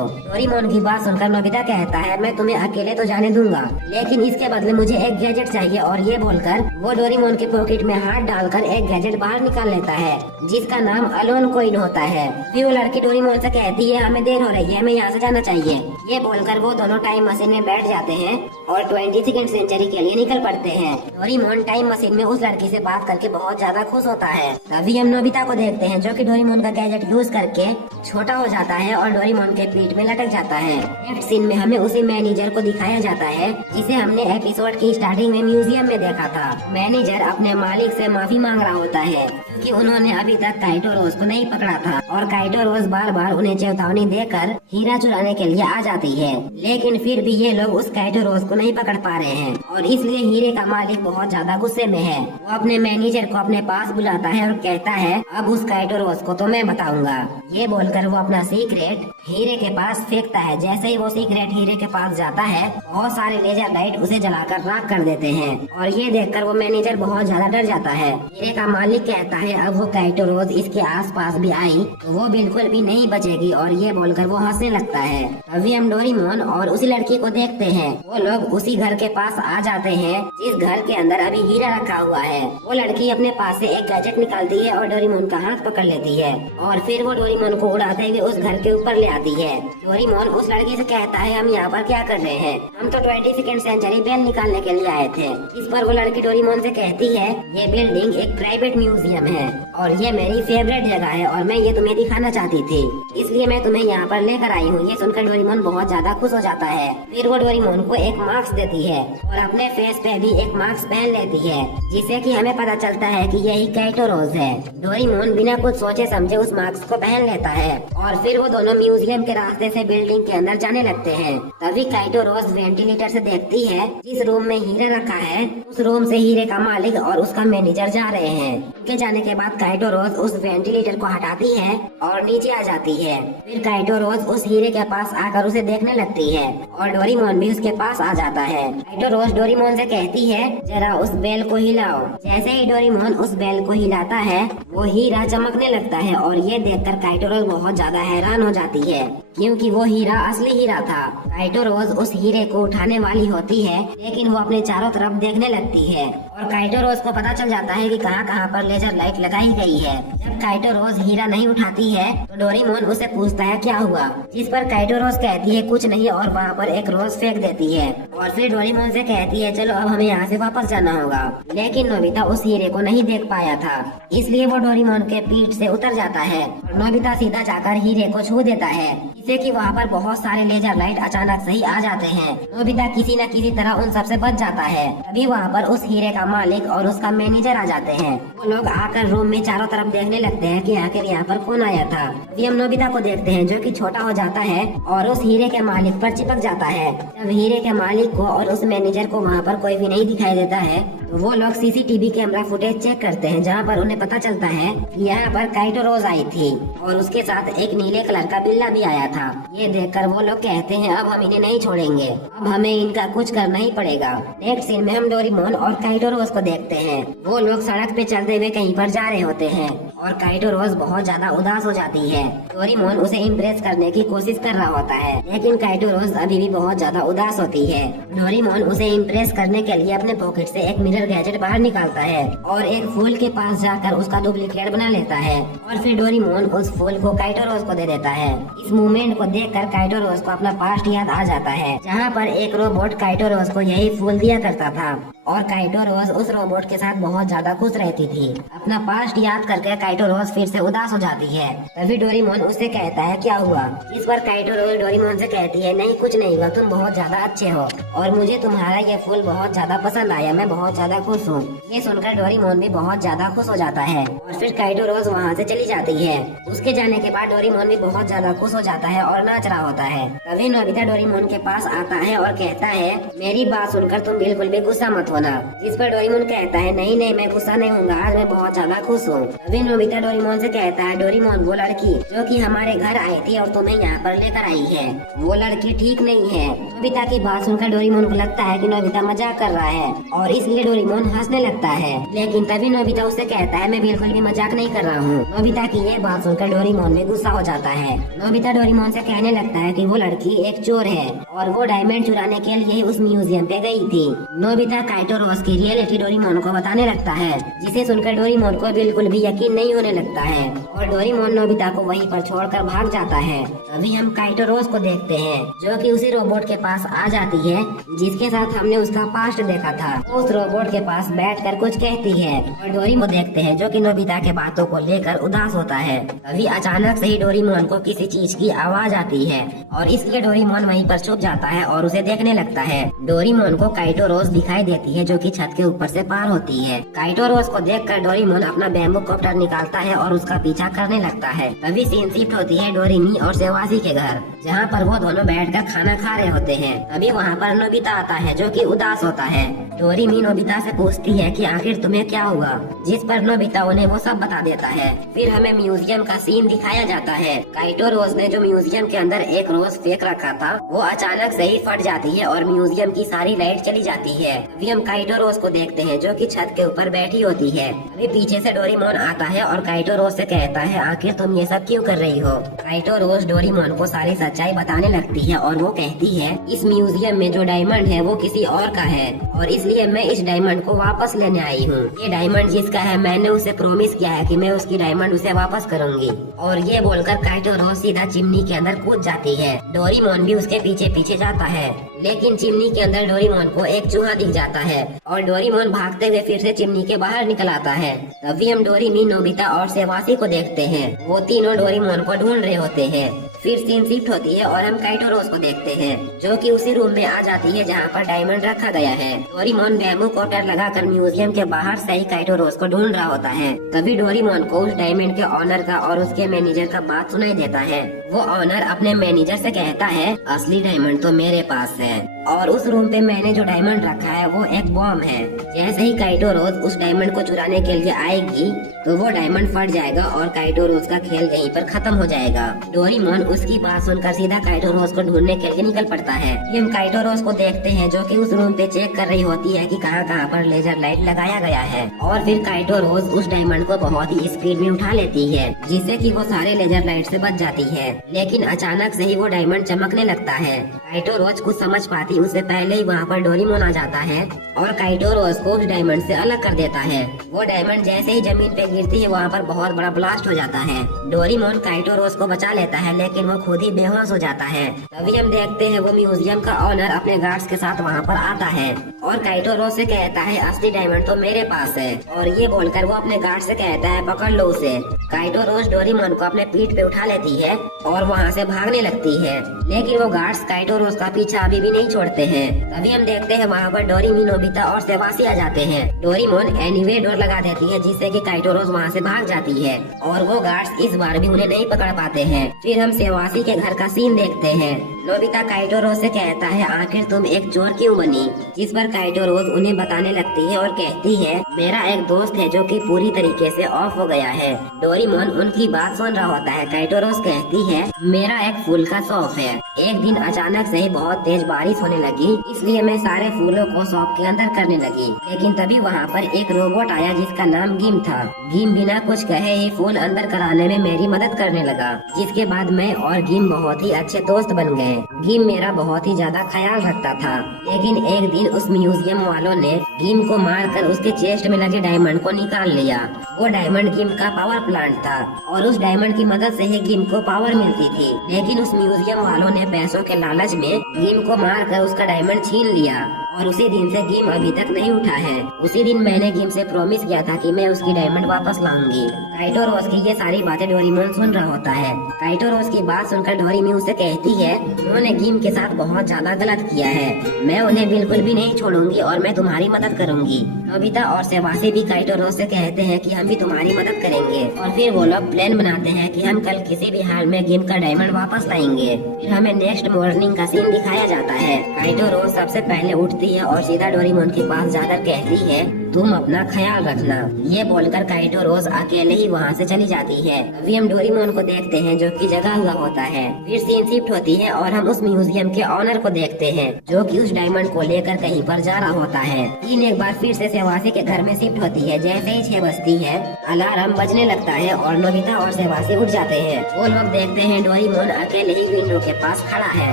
डोरेमोन की बात सुनकर नोबिता कहता है मैं तुम्हें अकेले तो जाने दूंगा लेकिन इसके बदले मुझे एक गैजेट चाहिए। और ये बोलकर वो डोरेमोन के पॉकेट में हाथ डालकर एक गैजेट बाहर निकाल लेता है जिसका नाम अलोन कॉइन होता है। फिर वो लड़की डोरेमोन से कहती है हमें देर हो रही है, हमें यहाँ से जाना चाहिए। ये बोलकर वो दोनों टाइम मशीन में बैठ जाते हैं और 22वीं सेंचुरी के लिए निकल पड़ते हैं। डोरेमोन टाइम मशीन में उस लड़की से बात करके बहुत ज्यादा खुश होता है। तभी हम नोबिता को देखते हैं जो कि डोरेमोन का गैजेट यूज करके छोटा हो जाता है और डोरेमोन के पीठ में लटक जाता है। नेक्स्ट सीन में हमें उसी मैनेजर को दिखाया जाता है जिसे हमने एपिसोड की स्टार्टिंग में म्यूजियम में देखा था। मैनेजर अपने मालिक से माफी मांग रहा होता है क्योंकि उन्होंने अभी तक काइटो रोज को नहीं पकड़ा था और काइटो रोज बार बार उन्हें चेतावनी देकर हीरा चुराने के लिए आ जाती है। लेकिन फिर भी ये लोग उस काइटो रोज को नहीं पकड़ पा रहे हैं और इसलिए हीरे का मालिक बहुत ज्यादा गुस्से में है। वो अपने मैनेजर को अपने पास बुलाता है और कहता है अब उस काइटो रोज को तो मैं बताऊंगा। ये बोलकर वो अपना सीक्रेट हीरे के पास फेंकता है। जैसे ही वो सीक्रेट हीरे के पास जाता है बहुत सारे लेजर लाइट उसे जलाकर राख कर देते हैं और ये देखकर वो मैनेजर बहुत ज्यादा डर जाता है। हीरे का मालिक कहता है अब वो काइटो रोज इसके आसपास भी आई तो वो बिल्कुल भी नहीं बचेगी और ये बोलकर वो हंसने लगता है। अभी हम डोरेमोन और उसी लड़की को देखते हैं। वो लोग उसी घर के पास आ जाते हैं जिस घर के अंदर अभी हीरा रखा हुआ है। वो लड़की अपने पास से एक गैजेट निकालती है और डोरेमोन का हाथ पकड़ लेती है और फिर वो डोरेमोन को उड़ाते हुए उस घर के ऊपर ले आती है। डोरेमोन उस लड़की से कहता है हम यहाँ पर क्या कर रहे हैं, हम तो 22वीं सेंचुरी बेल निकालने के लिए आए थे। इस पर वो लड़की डोरेमोन से कहती है ये बिल्डिंग एक प्राइवेट म्यूजियम है और ये मेरी फेवरेट जगह है और मैं ये तुम्हें दिखाना चाहती थी इसलिए मैं तुम्हें यहाँ पर लेकर आई हूँ। ये सुनकर डोरेमोन बहुत ज्यादा खुश हो जाता है। फिर वो डोरेमोन को एक मास्क देती है और अपने फेस पे भी एक मास्क पहन लेती है जिससे कि हमें पता चलता है कि यही काइटो रोज है। डोरेमोन बिना कुछ सोचे समझे उस मास्क को पहन लेता है और फिर वो दोनों म्यूजियम के रास्ते से बिल्डिंग के अंदर जाने लगते हैं। तभी काइटो रोज वेंटिलेटर से देखती है जिस रूम में हीरा रखा है उस रूम से हीरे का मालिक और उसका मैनेजर जा रहे हैं। उनके जाने के बाद काइटो रोज उस वेंटिलेटर को हटाती है और नीचे आ जाती है। फिर काइटो रोज उस हीरे के पास आकर उसे देखने लगती है और डोरेमोन भी उसके पास आ जाता है। काइटो रोज डोरेमोन से कहती है जरा उस बेल को हिलाओ। जैसे ही डोरेमोन उस बेल को हिलाता है वो हीरा चमकने लगता है और ये देखकर काइटो रोज बहुत ज्यादा हैरान हो जाती है क्योंकि वो हीरा असली हीरा था। काइटो रोज उस हीरे को उठाने वाली होती है लेकिन वो अपने चारों तरफ देखने लगती है और काइटो रोज को पता चल जाता है कि कहां-कहां पर लेजर लाइट लगाई गई है। जब काइटो रोज हीरा नहीं उठाती है तो डोरेमोन उसे पूछता है क्या हुआ, जिस पर काइटो रोज कहती है कुछ नहीं और वहाँ पर एक रोज फेंक देती है और फिर डोरेमोन से कहती है चलो अब हमें यहाँ से वापस जाना होगा। लेकिन नोबिता उस हीरे को नहीं देख पाया था, इसलिए वो डोरेमोन के पीठ से उतर जाता है और नोबिता सीधा जाकर हीरे को छू देता है, जिससे कि वहाँ पर बहुत सारे लेजर लाइट अचानक से ही आ जाते हैं। नोबिता किसी न किसी तरह उन सबसे बच जाता है। तभी वहाँ पर उस हीरे का मालिक और उसका मैनेजर आ जाते हैं। वो लोग आकर रूम में चारों तरफ देखने लगते हैं कि आखिर यहाँ पर कौन आया था। तभी हम नोबिता को देखते हैं जो कि छोटा हो जाता है और उस हीरे के मालिक पर चिपक जाता है। जब हीरे के मालिक को और उस मैनेजर को वहाँ पर कोई भी नहीं दिखाई देता है तो वो लोग सीसीटीवी कैमरा फुटेज चेक करते हैं, जहाँ पर उन्हें पता चलता है कि यहाँ पर काइटो रोज आई थी और उसके साथ एक नीले कलर का बिल्ला भी आया था। ये देखकर वो लोग कहते हैं अब हम इन्हें नहीं छोड़ेंगे, अब हमें इनका कुछ करना ही पड़ेगा। नेक्स्ट सीन में हम डोरेमोन और काइटो रोज को देखते हैं। वो लोग सड़क पे चलते हुए कहीं पर जा रहे होते हैं और काइटो रोज बहुत ज्यादा उदास हो जाती है। डोरेमोन उसे इम्प्रेस करने की कोशिश कर रहा होता है, लेकिन काइटो रोज अभी भी बहुत ज्यादा उदास होती है। डोरेमोन उसे इम्प्रेस करने के लिए अपने पॉकेट से एक मिरर गैजेट बाहर निकालता है और एक फूल के पास जाकर उसका डुप्लीकेट बना लेता है और फिर डोरेमोन उस फूल को काइटो रोज को दे देता है। इस मूवमेंट को देखकर काइटो रोज को अपना पास्ट याद आ जाता है, जहाँ पर एक रोबोट काइटो रोज को यही फूल दिया करता था और काइटो रोज उस रोबोट के साथ बहुत ज्यादा खुश रहती थी। अपना पास्ट याद करके काइटो रोज फिर से उदास हो जाती है। तभी डोरेमोन उससे कहता है क्या हुआ, इस पर काइटो रोज डोरेमोन से कहती है नहीं कुछ नहीं हुआ, तुम बहुत ज्यादा अच्छे हो और मुझे तुम्हारा ये फूल बहुत ज्यादा पसंद आया, मैं बहुत ज्यादा खुश हूँ। ये सुनकर डोरेमोन भी बहुत ज्यादा खुश हो जाता है और फिर काइटो रोज वहाँ से चली जाती है। उसके जाने के बाद डोरेमोन भी बहुत ज्यादा खुश हो जाता है और नाच रहा होता है। तभी नोबिता डोरेमोन के पास आता है और कहता है मेरी बात सुनकर तुम बिल्कुल भी गुस्सा मत होना, जिस पर डोरेमोन कहता है नहीं नहीं मैं गुस्सा नहीं हूँगा, आज मैं बहुत ज्यादा खुश हूँ। तभी नोबिता डोरेमोन से कहता है डोरेमोन वो लड़की जो कि हमारे घर आई थी और तुम्हें यहाँ पर लेकर आई है वो लड़की ठीक नहीं है। नोबिता की बात सुनकर डोरेमोन को लगता है कि नोबिता मजाक कर रहा है और इसलिए डोरेमोन हंसने लगता है, लेकिन तभी नोबिता उससे कहता है मैं बिल्कुल भी मजाक नहीं कर रहा हूँ। नोबिता की ये बात सुनकर डोरेमोन में गुस्सा हो जाता है। नोबिता डोरेमोन से कहने लगता है कि वो लड़की एक चोर है और वो डायमंड चुराने के लिए उस म्यूजियम पे गई थी। नोबिता काइटो रोज की रियलिटी डोरेमोन को बताने लगता है, जिसे सुनकर डोरेमोन को बिल्कुल भी यकीन नहीं होने लगता है और डोरेमोन नोबिता को वहीं पर छोड़कर भाग जाता है। अभी हम काइटो रोज को देखते हैं जो कि उसी रोबोट के पास आ जाती है जिसके साथ हमने उसका पास्ट देखा था। उस रोबोट के पास बैठकर कुछ कहती है और डोरेमोन देखते हैं जो कि नोबिता के बातों को लेकर उदास होता है। तभी अचानक से ही डोरेमोन को किसी चीज की आवाज आती है और इसलिए डोरेमोन वहीं पर छुप जाता है और उसे देखने लगता है। डोरेमोन को काइटो रोज दिखाई देती है जो कि छत के ऊपर से पार होती है। काइटो रोज को देखकर डोरेमोन अपना बैम्बू कॉप्टर निकालता है और उसका पीछा करने लगता है। तभी सीन शिफ्ट होती है डोरेमी और सेवासी के घर, जहाँ पर वो दोनों बैठकर खाना खा रहे होते हैं। तभी वहाँ पर नोबिता आता है जो कि उदास होता है। डोरेमी नोबिता से पूछती है कि आखिर तुम्हें क्या हुआ, जिस पर नोबिता उन्हें वो सब बता देता है। फिर हमें म्यूजियम का सीन दिखाया जाता है। काइटो रोज ने जो म्यूजियम के अंदर एक रोज फेंक रखा था वो अचानक से ही फट जाती है और म्यूजियम की सारी लाइट चली जाती है। अभी हम काइटो रोज को देखते हैं जो कि छत के ऊपर बैठी होती है। अभी पीछे से डोरेमोन आता है और काइटो रोज से कहता है आखिर तुम ये सब क्यों कर रही हो। काइटो रोज डोरेमोन को सारी सच्चाई बताने लगती है और वो कहती है इस म्यूजियम में जो डायमंड है वो किसी और का है और इसलिए मैं इस डायमंड को वापस लेने आई हूँ। ये डायमंड जिसका है मैंने उसे प्रॉमिस किया है कि मैं उसकी डायमंड उसे वापस करूंगी। और ये बोलकर काइटो रोज सीधा चिमनी के अंदर कूद जाती है। डोरेमोन भी उसके पीछे पीछे जाता है, लेकिन चिमनी के अंदर डोरेमोन को एक चूहा दिख जाता है और डोरेमोन भागते हुए फिर से चिमनी के बाहर निकल आता है। तभी हम डोरेमी, नोबिता और सेवासी को देखते हैं। वो तीनों डोरेमोन को ढूंढ रहे होते हैं। फिर सीन शिफ्ट होती है और हम काइटो रोज को देखते हैं जो कि उसी रूम में आ जाती है जहाँ पर डायमंड रखा गया है। डोरेमोन बैम्बू कॉप्टर लगाकर म्यूजियम के बाहर से ही काइटो रोज को ढूंढ रहा होता है। तभी डोरेमोन को उस डायमंड के ऑनर का और उसके मैनेजर का बात सुनाई देता है। वो ऑनर अपने मैनेजर से कहता है असली डायमंड तो मेरे पास है और उस रूम पे मैंने जो डायमंड रखा है वो एक बॉम्ब है। जैसे ही काइटो रोज उस डायमंड को चुराने के लिए आएगी तो वो डायमंड फट जाएगा और काइटो रोज का खेल यहीं पर खत्म हो जाएगा। डोरेमोन उसकी बात सुनकर सीधा काइटो रोज को ढूंढने के लिए निकल पड़ता है। हम काइटो रोज को देखते हैं जो कि उस रूम पे चेक कर रही होती है कि कहाँ कहाँ पर लेजर लाइट लगाया गया है और फिर काइटो रोज उस डायमंड को बहुत ही स्पीड में उठा लेती है जिससे कि वो सारे लेजर लाइट से बच जाती है। लेकिन अचानक से ही वो डायमंड चमकने लगता है। काइटो रोज कुछ समझ पाती उससे पहले ही वहाँ पर डोरेमोन आ जाता है और काइटो रोज को उस डायमंड से अलग कर देता है। वो डायमंड जैसे ही जमीन पे गिरती है वहाँ पर बहुत बड़ा ब्लास्ट हो जाता है। डोरेमोन काइटो रोज को बचा लेता है लेकिन वो खुद ही बेहोश हो जाता है। तभी हम देखते हैं वो म्यूजियम का ऑनर अपने गार्ड्स के साथ वहाँ पर आता है और काइटो रोज से कहता है असली डायमंड तो मेरे पास है, और ये बोलकर वो अपने गार्ड से कहता है पकड़ लो उसे। काइटो रोज डोरेमोन को अपने पीठ पे उठा लेती है और वहाँ से भागने लगती है, लेकिन वो गार्ड्स काइटो रोज का पीछा अभी भी नहीं छोड़ते हैं। तभी हम देखते हैं वहाँ पर डोरेमी, नोबिता और सेवासी आ जाते हैं। डोरेमोन एनीवे डोर लगा देती है जिससे कि काइटो रोज वहाँ से भाग जाती है और वो गार्ड्स इस बार भी उन्हें नहीं पकड़ पाते हैं। फिर हम सेवासी के घर का सीन देखते हैं। नोबिता काइटो रोज से कहता है आखिर तुम एक चोर क्यों बनी, जिस पर काइटो रोज उन्हें बताने लगती है और कहती है मेरा एक दोस्त है जो कि पूरी तरीके से ऑफ हो गया है। डोरेमोन उनकी बात सुन रहा होता है। काइटो रोज कहती है मेरा एक फूल का शॉप है। एक दिन अचानक से ही बहुत तेज बारिश होने लगी, इसलिए मैं सारे फूलों को शॉप के अंदर करने लगी, लेकिन तभी वहाँ पर एक रोबोट आया जिसका नाम गिम था। गिम बिना कुछ कहे ही फूल अंदर कराने में मेरी मदद करने लगा, जिसके बाद मैं और गिम बहुत ही अच्छे दोस्त बन गए। गिम मेरा बहुत ही ज्यादा ख्याल रखता था, लेकिन एक दिन उस म्यूजियम वालों ने गिम को मारकर उसके चेस्ट में लगे डायमंड को निकाल लिया। वो डायमंड गिम का पावर प्लांट था और उस डायमंड की मदद से ही गिम को पावर मिलती थी, लेकिन उस म्यूजियम वालों ने पैसों के लालच में गिम को मारकर उसका डायमंड छीन लिया और उसी दिन से गिम अभी तक नहीं उठा है। उसी दिन मैंने गिम से प्रॉमिस किया था कि मैं उसकी डायमंड वापस लाऊंगी। काइटो रोज की ये सारी बातें डोरेमोन सुन रहा होता है। काइटो रोज की बात सुनकर डोरेमी उसे कहती है उन्होंने गिम के साथ बहुत ज्यादा गलत किया है, मैं उन्हें बिल्कुल भी नहीं छोड़ूंगी और मैं तुम्हारी मदद करूंगी। नोबिता और सेवासी भी काइटो रोज से कहते हैं कि हम भी तुम्हारी मदद करेंगे और फिर वो लोग प्लान बनाते हैं कि हम कल किसी भी हाल में गिम का डायमंड वापस लाएंगे। फिर हमें नेक्स्ट मॉर्निंग का सीन दिखाया जाता है। काइटो रोज सबसे पहले उठती है और सीधा डोरेमोन के पास जाकर कहती है तुम अपना ख्याल रखना। ये बोलकर काइटो रोज अकेले ही वहाँ से चली जाती है। अभी हम डोरेमोन को देखते हैं जो कि जगा हुआ होता है। फिर सीन शिफ्ट होती है और हम उस म्यूजियम के ऑनर को देखते हैं जो कि उस डायमंड को लेकर कहीं पर जा रहा होता है। सीन एक बार फिर से सेवासी के घर में शिफ्ट होती है। जैसे ही 6 बजती है अलार्म बजने लगता है और नोबिता और सेवासी उठ जाते हैं। वो लोग देखते हैं डोरेमोन अकेले ही विंडो के पास खड़ा है।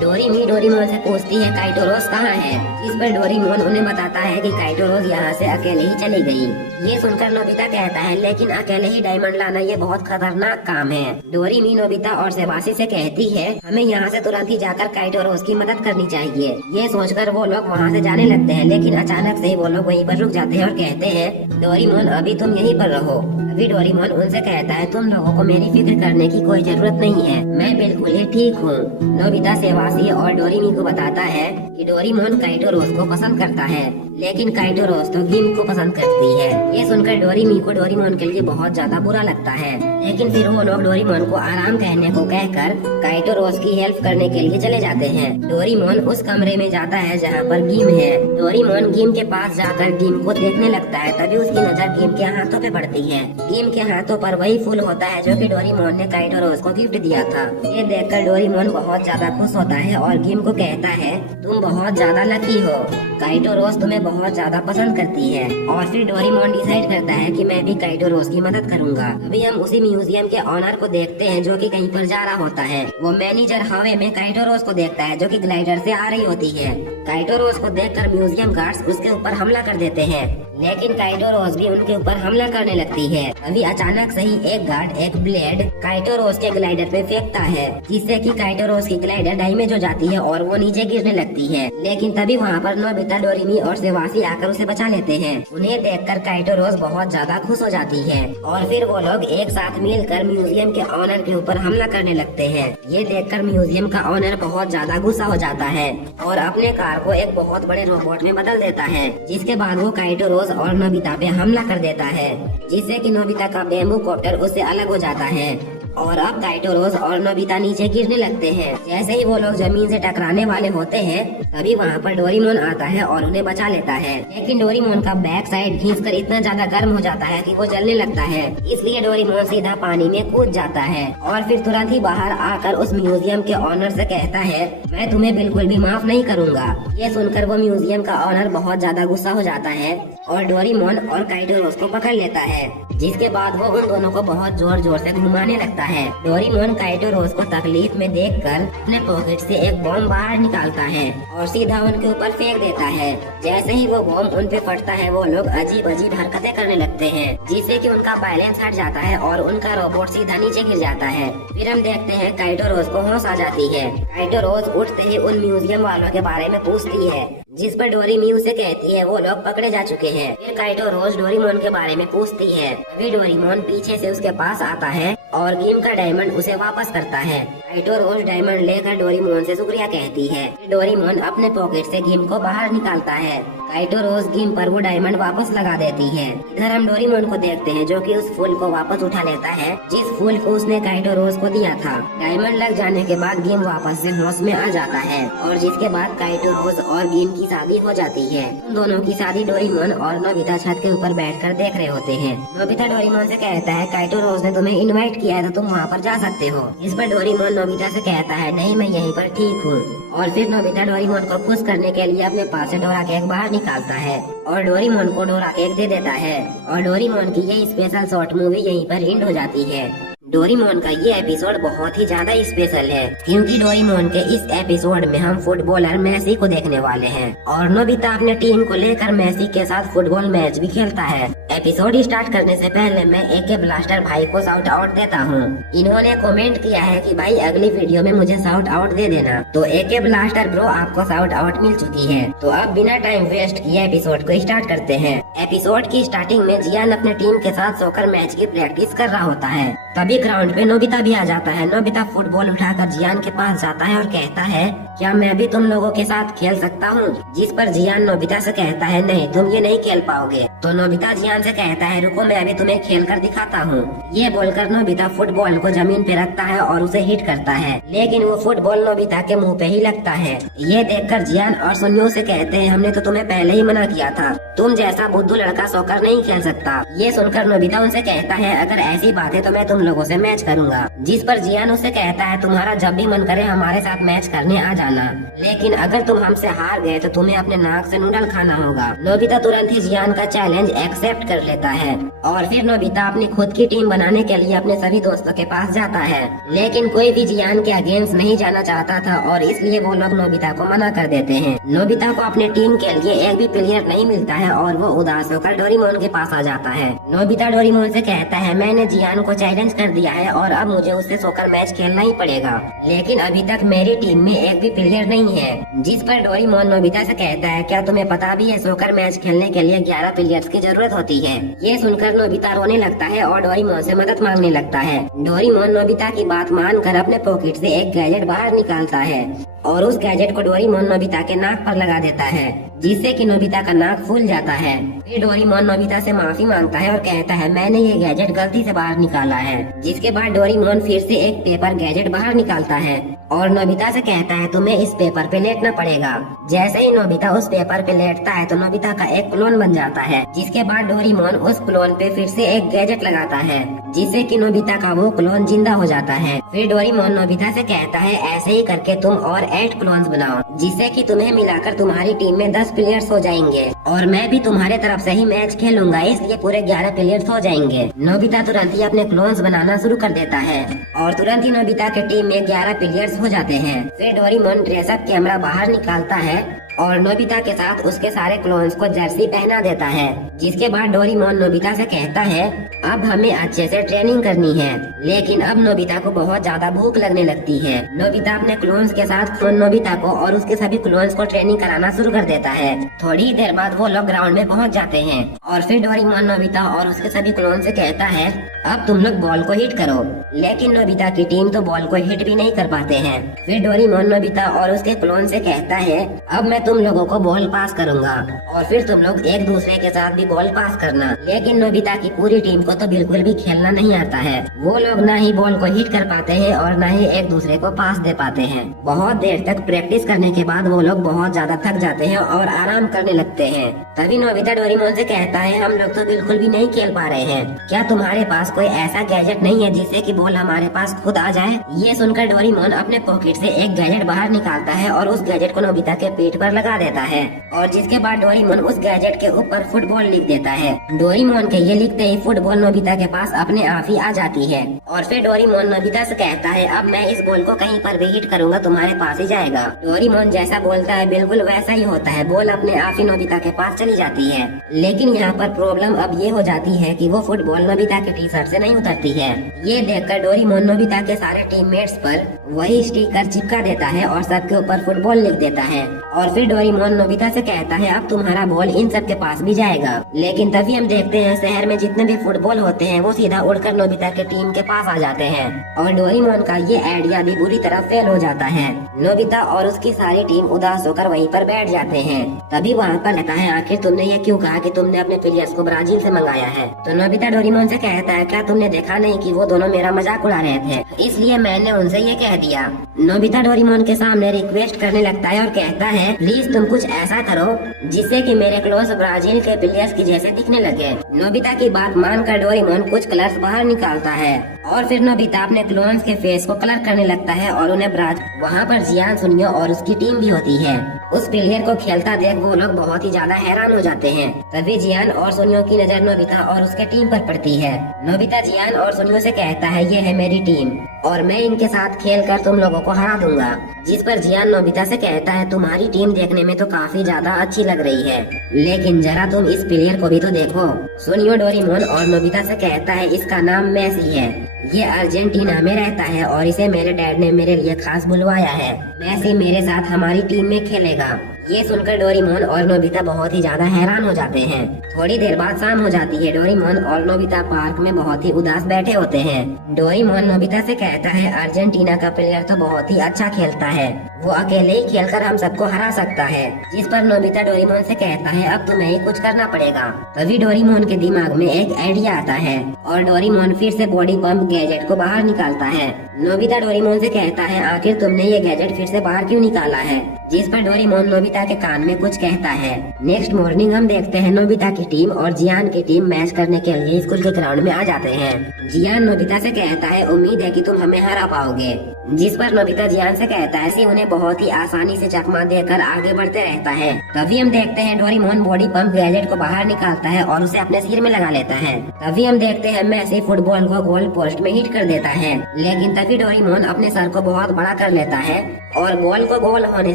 डोरेमी डोरेमोन से पूछती है काइटो रोज कहाँ है, इस पर डोरेमोन उन्हें बताता है कि काइटो रोज यहाँ से अकेले ही चली गई। ये सुनकर नोबिता कहता है लेकिन अकेले ही डायमंड लाना ये बहुत खतरनाक काम है। डोरेमी नोबिता और सेवासी से कहती है हमें यहाँ से तुरंत ही जाकर काइटो रोज की मदद करनी चाहिए। ये सोचकर वो लोग वहाँ से जाने लगते हैं, लेकिन अचानक से ही वो लोग वहीं पर रुक जाते हैं और कहते हैं डोरेमोन अभी तुम यहीं पर रहो। अभी डोरेमोन उनसे कहता है तुम लोगों को मेरी फिक्र करने की कोई जरूरत नहीं है, मैं बिल्कुल ही ठीक हूँ। नोबिता सेवासी और डोरेमी को बताता है कि डोरेमोन काइटो रोज को पसंद करता है, लेकिन काइटो रोज तो गिम को पसंद करती है। ये सुनकर डोरेमी को डोरेमोन के लिए बहुत ज्यादा बुरा लगता है, लेकिन फिर वो लोग डोरेमोन को आराम कहने को कहकर काइटो रोज की हेल्प करने के लिए चले जाते हैं। डोरेमोन उस कमरे में जाता है जहाँ पर गिम है। डोरेमोन गिम के पास जाकर गिम को देखने लगता है, तभी उसकी नजर गिम के हाथों पे पड़ती है। गिम के हाथों पर वही फूल होता है जो कि डोरेमोन ने काइटो रोज को गिफ्ट दिया था। ये देखकर डोरेमोन बहुत ज्यादा खुश होता है और गिम को कहता है तुम बहुत ज्यादा लकी हो, काइटो रोज तुम्हें बहुत ज्यादा पसंद करती है। और फिर डोरेमोन डिसाइड करता है कि मैं भी काइटो रोज की मदद करूंगा। अभी हम उसी म्यूजियम के ऑनर को देखते हैं जो कि कहीं पर जा रहा होता है। वो मैनेजर हवा में काइटो रोज को देखता है जो कि ग्लाइडर से आ रही होती है। काइटो रोज को देखकर म्यूजियम गार्ड्स उसके ऊपर हमला कर देते हैं, लेकिन काइटो रोज भी उनके ऊपर हमला करने लगती है। अभी अचानक से ही एक गार्ड एक ब्लेड काइटो रोज के ग्लाइडर पे फेंकता है, जिससे कि काइटो रोज की ग्लाइडर डैमेज हो जाती है और वो नीचे गिरने लगती है। लेकिन तभी वहाँ पर नोबिता डोरेमी और सेवासी आकर उसे बचा लेते हैं। उन्हें देखकर काइटो रोज बहुत ज्यादा खुश हो जाती है और फिर वो लोग एक साथ मिलकर म्यूजियम के ऑनर के ऊपर हमला करने लगते हैं। ये देखकर म्यूजियम का ऑनर बहुत ज्यादा गुस्सा हो जाता है और अपने कार को एक बहुत बड़े रोबोट में बदल देता है, जिसके बाद वो काइटो रोज और नोबिता पे हमला कर देता है, जिससे कि नोबिता का बेम्बू कॉप्टर उससे अलग हो जाता है और अब काइटो रोज और नोबिता नीचे गिरने लगते हैं। जैसे ही वो लोग जमीन से टकराने वाले होते हैं तभी वहाँ पर डोरेमोन आता है और उन्हें बचा लेता है, लेकिन डोरेमोन का बैक साइड घिसकर इतना ज्यादा गर्म हो जाता है कि वो जलने लगता है। इसलिए डोरेमोन सीधा पानी में कूद जाता है और फिर तुरंत ही बाहर आकर उस म्यूजियम के ऑनर से कहता है मैं तुम्हें बिल्कुल भी माफ नहीं करूँगा। ये सुनकर वो म्यूजियम का ऑनर बहुत ज्यादा गुस्सा हो जाता है और डोरेमोन और काइटो रोज को पकड़ लेता है। जिसके बाद वो उन दोनों को बहुत जोर जोर से घुमाने लगता है। डोरेमोन काइटो रोज को तकलीफ में देखकर अपने पॉकेट से एक बॉम्ब बाहर निकालता है और सीधा उनके ऊपर फेंक देता है। जैसे ही वो बॉम्ब उन पे फटता है वो लोग अजीब अजीब हरकतें करने लगते हैं, जिससे कि उनका बैलेंस हट जाता है और उनका रोबोट सीधा नीचे गिर जाता है। फिर हम देखते हैं काइटो रोज को होश आ जाती है। काइटो रोज उठते ही उन म्यूजियम वालों के बारे में पूछती है, जिस पर डोरेमी उसे कहती है वो लोग पकड़े जा चुके हैं। फिर काइटो रोज डोरेमोन के बारे में पूछती है। अभी डोरेमोन पीछे से उसके पास आता है और गेम का डायमंड उसे वापस करता है। काइटो रोज डायमंड लेकर डोरेमोन से शुक्रिया कहती है। डोरेमोन अपने पॉकेट से गेम को बाहर निकालता है। काइटो रोज गेम पर वो डायमंड वापस लगा देती है। इधर हम डोरेमोन को देखते हैं जो कि उस फूल को वापस उठा लेता है जिस फूल को उसने काइटो रोज को दिया था। डायमंड लग जाने के बाद गेम वापस से होश में आ जाता है और जिसके बाद काइटो रोज और गेम की शादी हो जाती है। उन दोनों की शादी डोरेमोन और नोबिता छत के ऊपर बैठकर देख रहे होते हैं। नोबिता डोरेमोन से कहता है काइटो रोज ने तुम्हें इनवाइट किया है तो तुम वहाँ पर जा सकते हो। इस पर डोरेमोन नोबिता से कहता है नहीं, मैं यहीं पर ठीक हूँ। और फिर नोबिता डोरेमोन को खुश करने के लिए अपने पास से डोरा केक बाहर निकालता है और डोरेमोन को डोरा केक दे देता है और डोरेमोन की ये स्पेशल शॉर्ट मूवी यहीं पर एंड हो जाती है। डोरेमोन का ये एपिसोड बहुत ही ज्यादा स्पेशल है क्योंकि डोरेमोन के इस एपिसोड में हम फुटबॉलर मेसी को देखने वाले हैं और नोबिता अपने टीम को लेकर मेसी के साथ फुटबॉल मैच भी खेलता है। एपिसोड स्टार्ट करने से पहले मैं एके ब्लास्टर भाई को शाउट आउट देता हूँ। इन्होंने कमेंट किया है कि भाई अगली वीडियो में मुझे शाउट आउट दे देना, तो एके ब्लास्टर ब्रो आपको शाउट आउट मिल चुकी है। तो अब बिना टाइम वेस्ट किए एपिसोड को स्टार्ट करते हैं। एपिसोड की स्टार्टिंग में जियान अपने टीम के साथ सॉकर मैच की प्रैक्टिस कर रहा होता है। तभी ग्राउंड पे नोबिता भी आ जाता है। नोबिता फुटबॉल उठाकर जियान के पास जाता है और कहता है क्या मैं भी तुम लोगों के साथ खेल सकता हूँ? जिस पर जियान नोबिता से कहता है नहीं, तुम ये नहीं खेल पाओगे। तो नोबिता जियान से कहता है रुको मैं अभी तुम्हें खेल कर दिखाता हूँ। ये बोलकर नोबिता फुटबॉल को जमीन पे रखता है और उसे हिट करता है, लेकिन वो फुटबॉल नोबिता के मुँह पे ही लगता है। ये देखकर जियान और सुनियो से कहते हैं हमने तो तुम्हें पहले ही मना किया था, तुम जैसा बुद्धू लड़का सॉकर नहीं खेल सकता। ये सुनकर नोबिता उनसे कहता है अगर ऐसी बात है तो मैं तुम लोगों से मैच करूंगा। जिस पर जियान उसे कहता है तुम्हारा जब भी मन करे हमारे साथ मैच करने आ जाना, लेकिन अगर तुम हमसे हार गए तो तुम्हें अपने नाक से नूडल खाना होगा। नोबिता तुरंत ही जियान का चैलेंज एक्सेप्ट कर लेता है और फिर नोबिता अपनी खुद की टीम बनाने के लिए अपने सभी दोस्तों के पास जाता है, लेकिन कोई भी जियान के अगेंस्ट नहीं जाना चाहता था और इसलिए वो लोग नोबिता को मना कर देते हैं। नोबिता को अपने टीम के लिए एक भी प्लेयर नहीं मिलता है और वो उदास होकर डोरेमोन के पास आ जाता है। नोबिता डोरेमोन से कहता है मैंने जियान को चैलेंज कर दिया है और अब मुझे उससे सॉकर मैच खेलना ही पड़ेगा, लेकिन अभी तक मेरी टीम में एक भी प्लेयर नहीं है। जिस पर डोरेमोन नोबिता से कहता है क्या तुम्हें पता भी है सॉकर मैच खेलने के लिए 11 प्लेयर्स की जरूरत होती है। ये सुनकर नोबिता रोने लगता है और डोरेमोन से मदद मांगने लगता है। डोरेमोन नोबिता की बात मानकर अपने पॉकेट से एक गैजेट बाहर निकालता है और उस गैजेट को डोरेमोन नोबिता के नाक पर लगा देता है, जिससे कि नोबिता का नाक फूल जाता है। फिर डोरेमोन नोबिता से माफी मांगता है और कहता है मैंने ये गैजेट गलती से बाहर निकाला है। जिसके बाद डोरेमोन फिर से एक पेपर गैजेट बाहर निकालता है और नोबिता से कहता है तुम्हें इस पेपर पे लेटना पड़ेगा। जैसे ही नोबिता उस पेपर पे लेटता है तो नोबिता का एक क्लोन बन जाता है। जिसके बाद डोरेमोन उस क्लोन पे फिर से एक गैजेट लगाता है, जिससे कि नोबिता का वो क्लोन जिंदा हो जाता है। फिर डोरेमोन नोबिता से कहता है ऐसे ही करके तुम और 8 क्लोन्स बनाओ, जिससे कि तुम्हें मिलाकर तुम्हारी टीम में 10 प्लेयर्स हो जाएंगे और मैं भी तुम्हारे तरफ से ही मैच खेलूंगा, इसलिए पूरे 11 प्लेयर्स हो जाएंगे। नोबिता तुरंत ही अपने क्लोन्स बनाना शुरू कर देता है और तुरंत ही नोबिता के टीम में 11 प्लेयर्स हो जाते हैं। फिर डोरेमोन ड्रेसअप कैमरा बाहर निकालता है और नोबिता के साथ उसके सारे क्लोन्स को जर्सी पहना देता है। जिसके बाद डोरेमोन नोबिता से कहता है अब हमें अच्छे से ट्रेनिंग करनी है, लेकिन अब नोबिता को बहुत ज्यादा भूख लगने लगती है। नोबिता अपने क्लोन्स के साथ नोबिता को और उसके सभी क्लोन्स को ट्रेनिंग कराना शुरू कर देता है। थोड़ी ही देर बाद वो लोग ग्राउंड में पहुंच जाते हैं और फिर डोरेमोन नोबिता और उसके सभी क्लोन से कहता है अब तुम लोग बॉल को हिट करो, लेकिन नोबिता की टीम तो बॉल को हिट भी नहीं कर पाते हैं। फिर डोरेमोन नोबिता और उसके क्लोन से कहता है अब मैं तुम लोगों को बॉल पास करूंगा और फिर तुम लोग एक दूसरे के साथ भी बॉल पास करना। लेकिन नोबिता की पूरी टीम को तो बिल्कुल भी खेलना नहीं आता है। वो लोग ना ही बॉल को हिट कर पाते हैं और ना ही एक दूसरे को पास दे पाते हैं। बहुत देर तक प्रैक्टिस करने के बाद वो लोग बहुत ज्यादा थक जाते हैं और आराम करने लगते हैं। तभी नोबिता डोरेमोन से कहता है हम लोग तो बिल्कुल भी नहीं खेल पा रहे हैं, क्या तुम्हारे पास कोई ऐसा गैजेट नहीं है जिससे कि बॉल हमारे पास खुद आ जाए। ये सुनकर डोरेमोन अपने पॉकेट से एक गैजेट बाहर निकालता है और उस गैजेट को नोबिता के पीठ पर लगा देता है और जिसके बाद डोरेमोन उस गैजेट के ऊपर फुटबॉल लिख देता है। डोरेमोन के ये लिखते ही फुटबॉल नोबिता के पास अपने आप ही आ जाती है और फिर डोरेमोन नोबिता से कहता है अब मैं इस बॉल को कहीं पर भी हिट करूंगा तुम्हारे पास ही जाएगा। डोरेमोन जैसा बोलता है बिल्कुल वैसा ही होता है, बॉल अपने आप ही नोबिता के पास चली जाती है। लेकिन यहाँ पर प्रॉब्लम अब ये हो जाती है कि वो फुटबॉल नोबिता के टी शर्ट से नहीं उतरती है। ये देखकर डोरेमोन नोबिता के सारे टीममेट्स पर वही स्टिकर चिपका देता है और सबके ऊपर फुटबॉल लिख देता है और फिर डोरेमोन नोबिता से कहता है अब तुम्हारा बॉल इन सब के पास भी जाएगा। लेकिन तभी हम देखते हैं शहर में जितने भी फुटबॉल होते हैं वो सीधा उड़कर नोबिता के टीम के पास आ जाते हैं और डोरेमोन का ये आइडिया भी बुरी तरह फेल हो जाता है। नोबिता और उसकी सारी टीम उदास होकर वहीं पर बैठ जाते हैं। तभी वहाँ पर कहता है आखिर तुमने ये क्यों कहा कि तुमने अपने प्लेयर्स को ब्राजील से मंगाया है। तो नोबिता डोरेमोन से कहता है क्या तुमने देखा नहीं कि वो दोनों मेरा मजाक उड़ा रहे थे, इसलिए मैंने उनसे ये कह दिया। नोबिता डोरेमोन के सामने रिक्वेस्ट करने लगता है और कहता है प्लीज तुम कुछ ऐसा करो जिससे कि मेरे क्लोज ब्राजील के प्लेयर्स की जैसे दिखने लगे। नोबिता की बात मानकर डोरेमोन कुछ कलर्स बाहर निकालता है और फिर नोबिता अपने क्लोन्स के फेस को कलर करने लगता है और उन्हें वहाँ पर जियान, सुनियो और उसकी टीम भी होती है। उस प्लेयर को खेलता देख वो लोग बहुत ही ज्यादा हैरान हो जाते हैं। तभी जियान और सुनियो की नजर नोबिता और उसके टीम पर पड़ती है। नोबिता जियान और सुनियो से कहता है ये है मेरी टीम और मैं इनके साथ खेलकर तुम लोगों को हरा दूंगा। जिस पर जियान नोबिता से कहता है तुम्हारी टीम देखने में तो काफी ज्यादा अच्छी लग रही है, लेकिन जरा तुम इस प्लेयर को भी तो देखो। सुनियो डोरेमोन और नोबिता से कहता है इसका नाम मेसी है, ये अर्जेंटीना में रहता है और इसे मेरे डैड ने मेरे लिए खास बुलवाया है। मेसी मेरे साथ हमारी टीम में खेलेगा। ये सुनकर डोरेमोन और नोबिता बहुत ही ज्यादा हैरान हो जाते हैं। थोड़ी देर बाद शाम हो जाती है। डोरेमोन और नोबिता पार्क में बहुत ही उदास बैठे होते हैं। डोरेमोन नोबिता से कहता है अर्जेंटीना का प्लेयर तो बहुत ही अच्छा खेलता है, वो अकेले ही खेलकर हम सबको हरा सकता है। जिस पर नोबिता डोरेमोन से कहता है अब तुम्हें ही कुछ करना पड़ेगा। तभी डोरेमोन के दिमाग में एक आइडिया आता है और डोरेमोन फिर से बॉडी पंप गैजेट को बाहर निकालता है। नोबिता डोरेमोन से कहता है आखिर तुमने ये गैजेट फिर से बाहर क्यों निकाला है। जिस पर डोरेमोन नोबिता के कान में कुछ कहता है। नेक्स्ट मॉर्निंग हम देखते हैं नोबिता की टीम और जियान की टीम मैच करने के लिए स्कूल के ग्राउंड में आ जाते हैं। जियान नोबिता से कहता है उम्मीद है कि तुम हमें हरा पाओगे। जिस पर नोबिता जियान से कहता है उन्हें बहुत ही आसानी से चकमा देकर आगे बढ़ते रहता है। तभी हम देखते हैं डोरेमोन बॉडी पंप गैजेट को बाहर निकालता है और उसे अपने सिर में लगा लेता है। तभी हम देखते हैं मेसी फुटबॉल को गोल पोस्ट में हिट कर देता है, लेकिन तभी डोरेमोन अपने सर को बहुत बड़ा कर लेता है और बॉल को गोल होने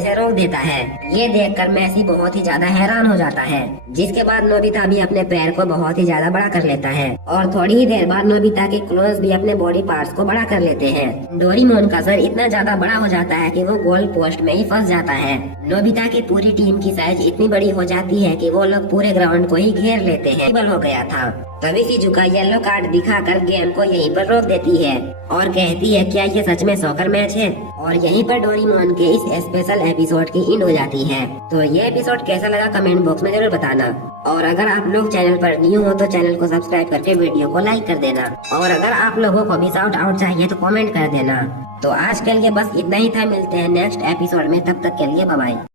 से रोक देता है। ये देखकर मेसी बहुत ही ज्यादा हैरान हो जाता है। जिसके बाद नोबिता भी अपने पैर को बहुत ही ज्यादा बड़ा कर लेता है और थोड़ी ही देर बाद नोबिता के क्लोन्स भी अपने बॉडी पार्ट्स को बड़ा कर लेते हैं। डोरेमोन का सर इतना ज्यादा बड़ा हो जाता है कि वो गोल पोस्ट में ही फंस जाता है। नोबिता की पूरी टीम की साइज इतनी बड़ी हो जाती है कि वो लोग पूरे ग्राउंड को ही घेर लेते हैं। बल हो गया था। तभी शिजुका येलो कार्ड दिखाकर गेम को यहीं पर रोक देती है और कहती है क्या ये सच में सॉकर मैच है। और यहीं पर डोरेमोन के इस स्पेशल एपिसोड की एंड हो जाती है। तो ये एपिसोड कैसा लगा कमेंट बॉक्स में जरूर बताना और अगर आप लोग चैनल पर न्यू हो तो चैनल को सब्सक्राइब करके वीडियो को लाइक कर देना और अगर आप लोगों को भी शाउट आउट चाहिए तो कमेंट कर देना। तो आज के लिए बस इतना ही था, मिलते हैं नेक्स्ट एपिसोड में, तब तक के लिए बाय बाय।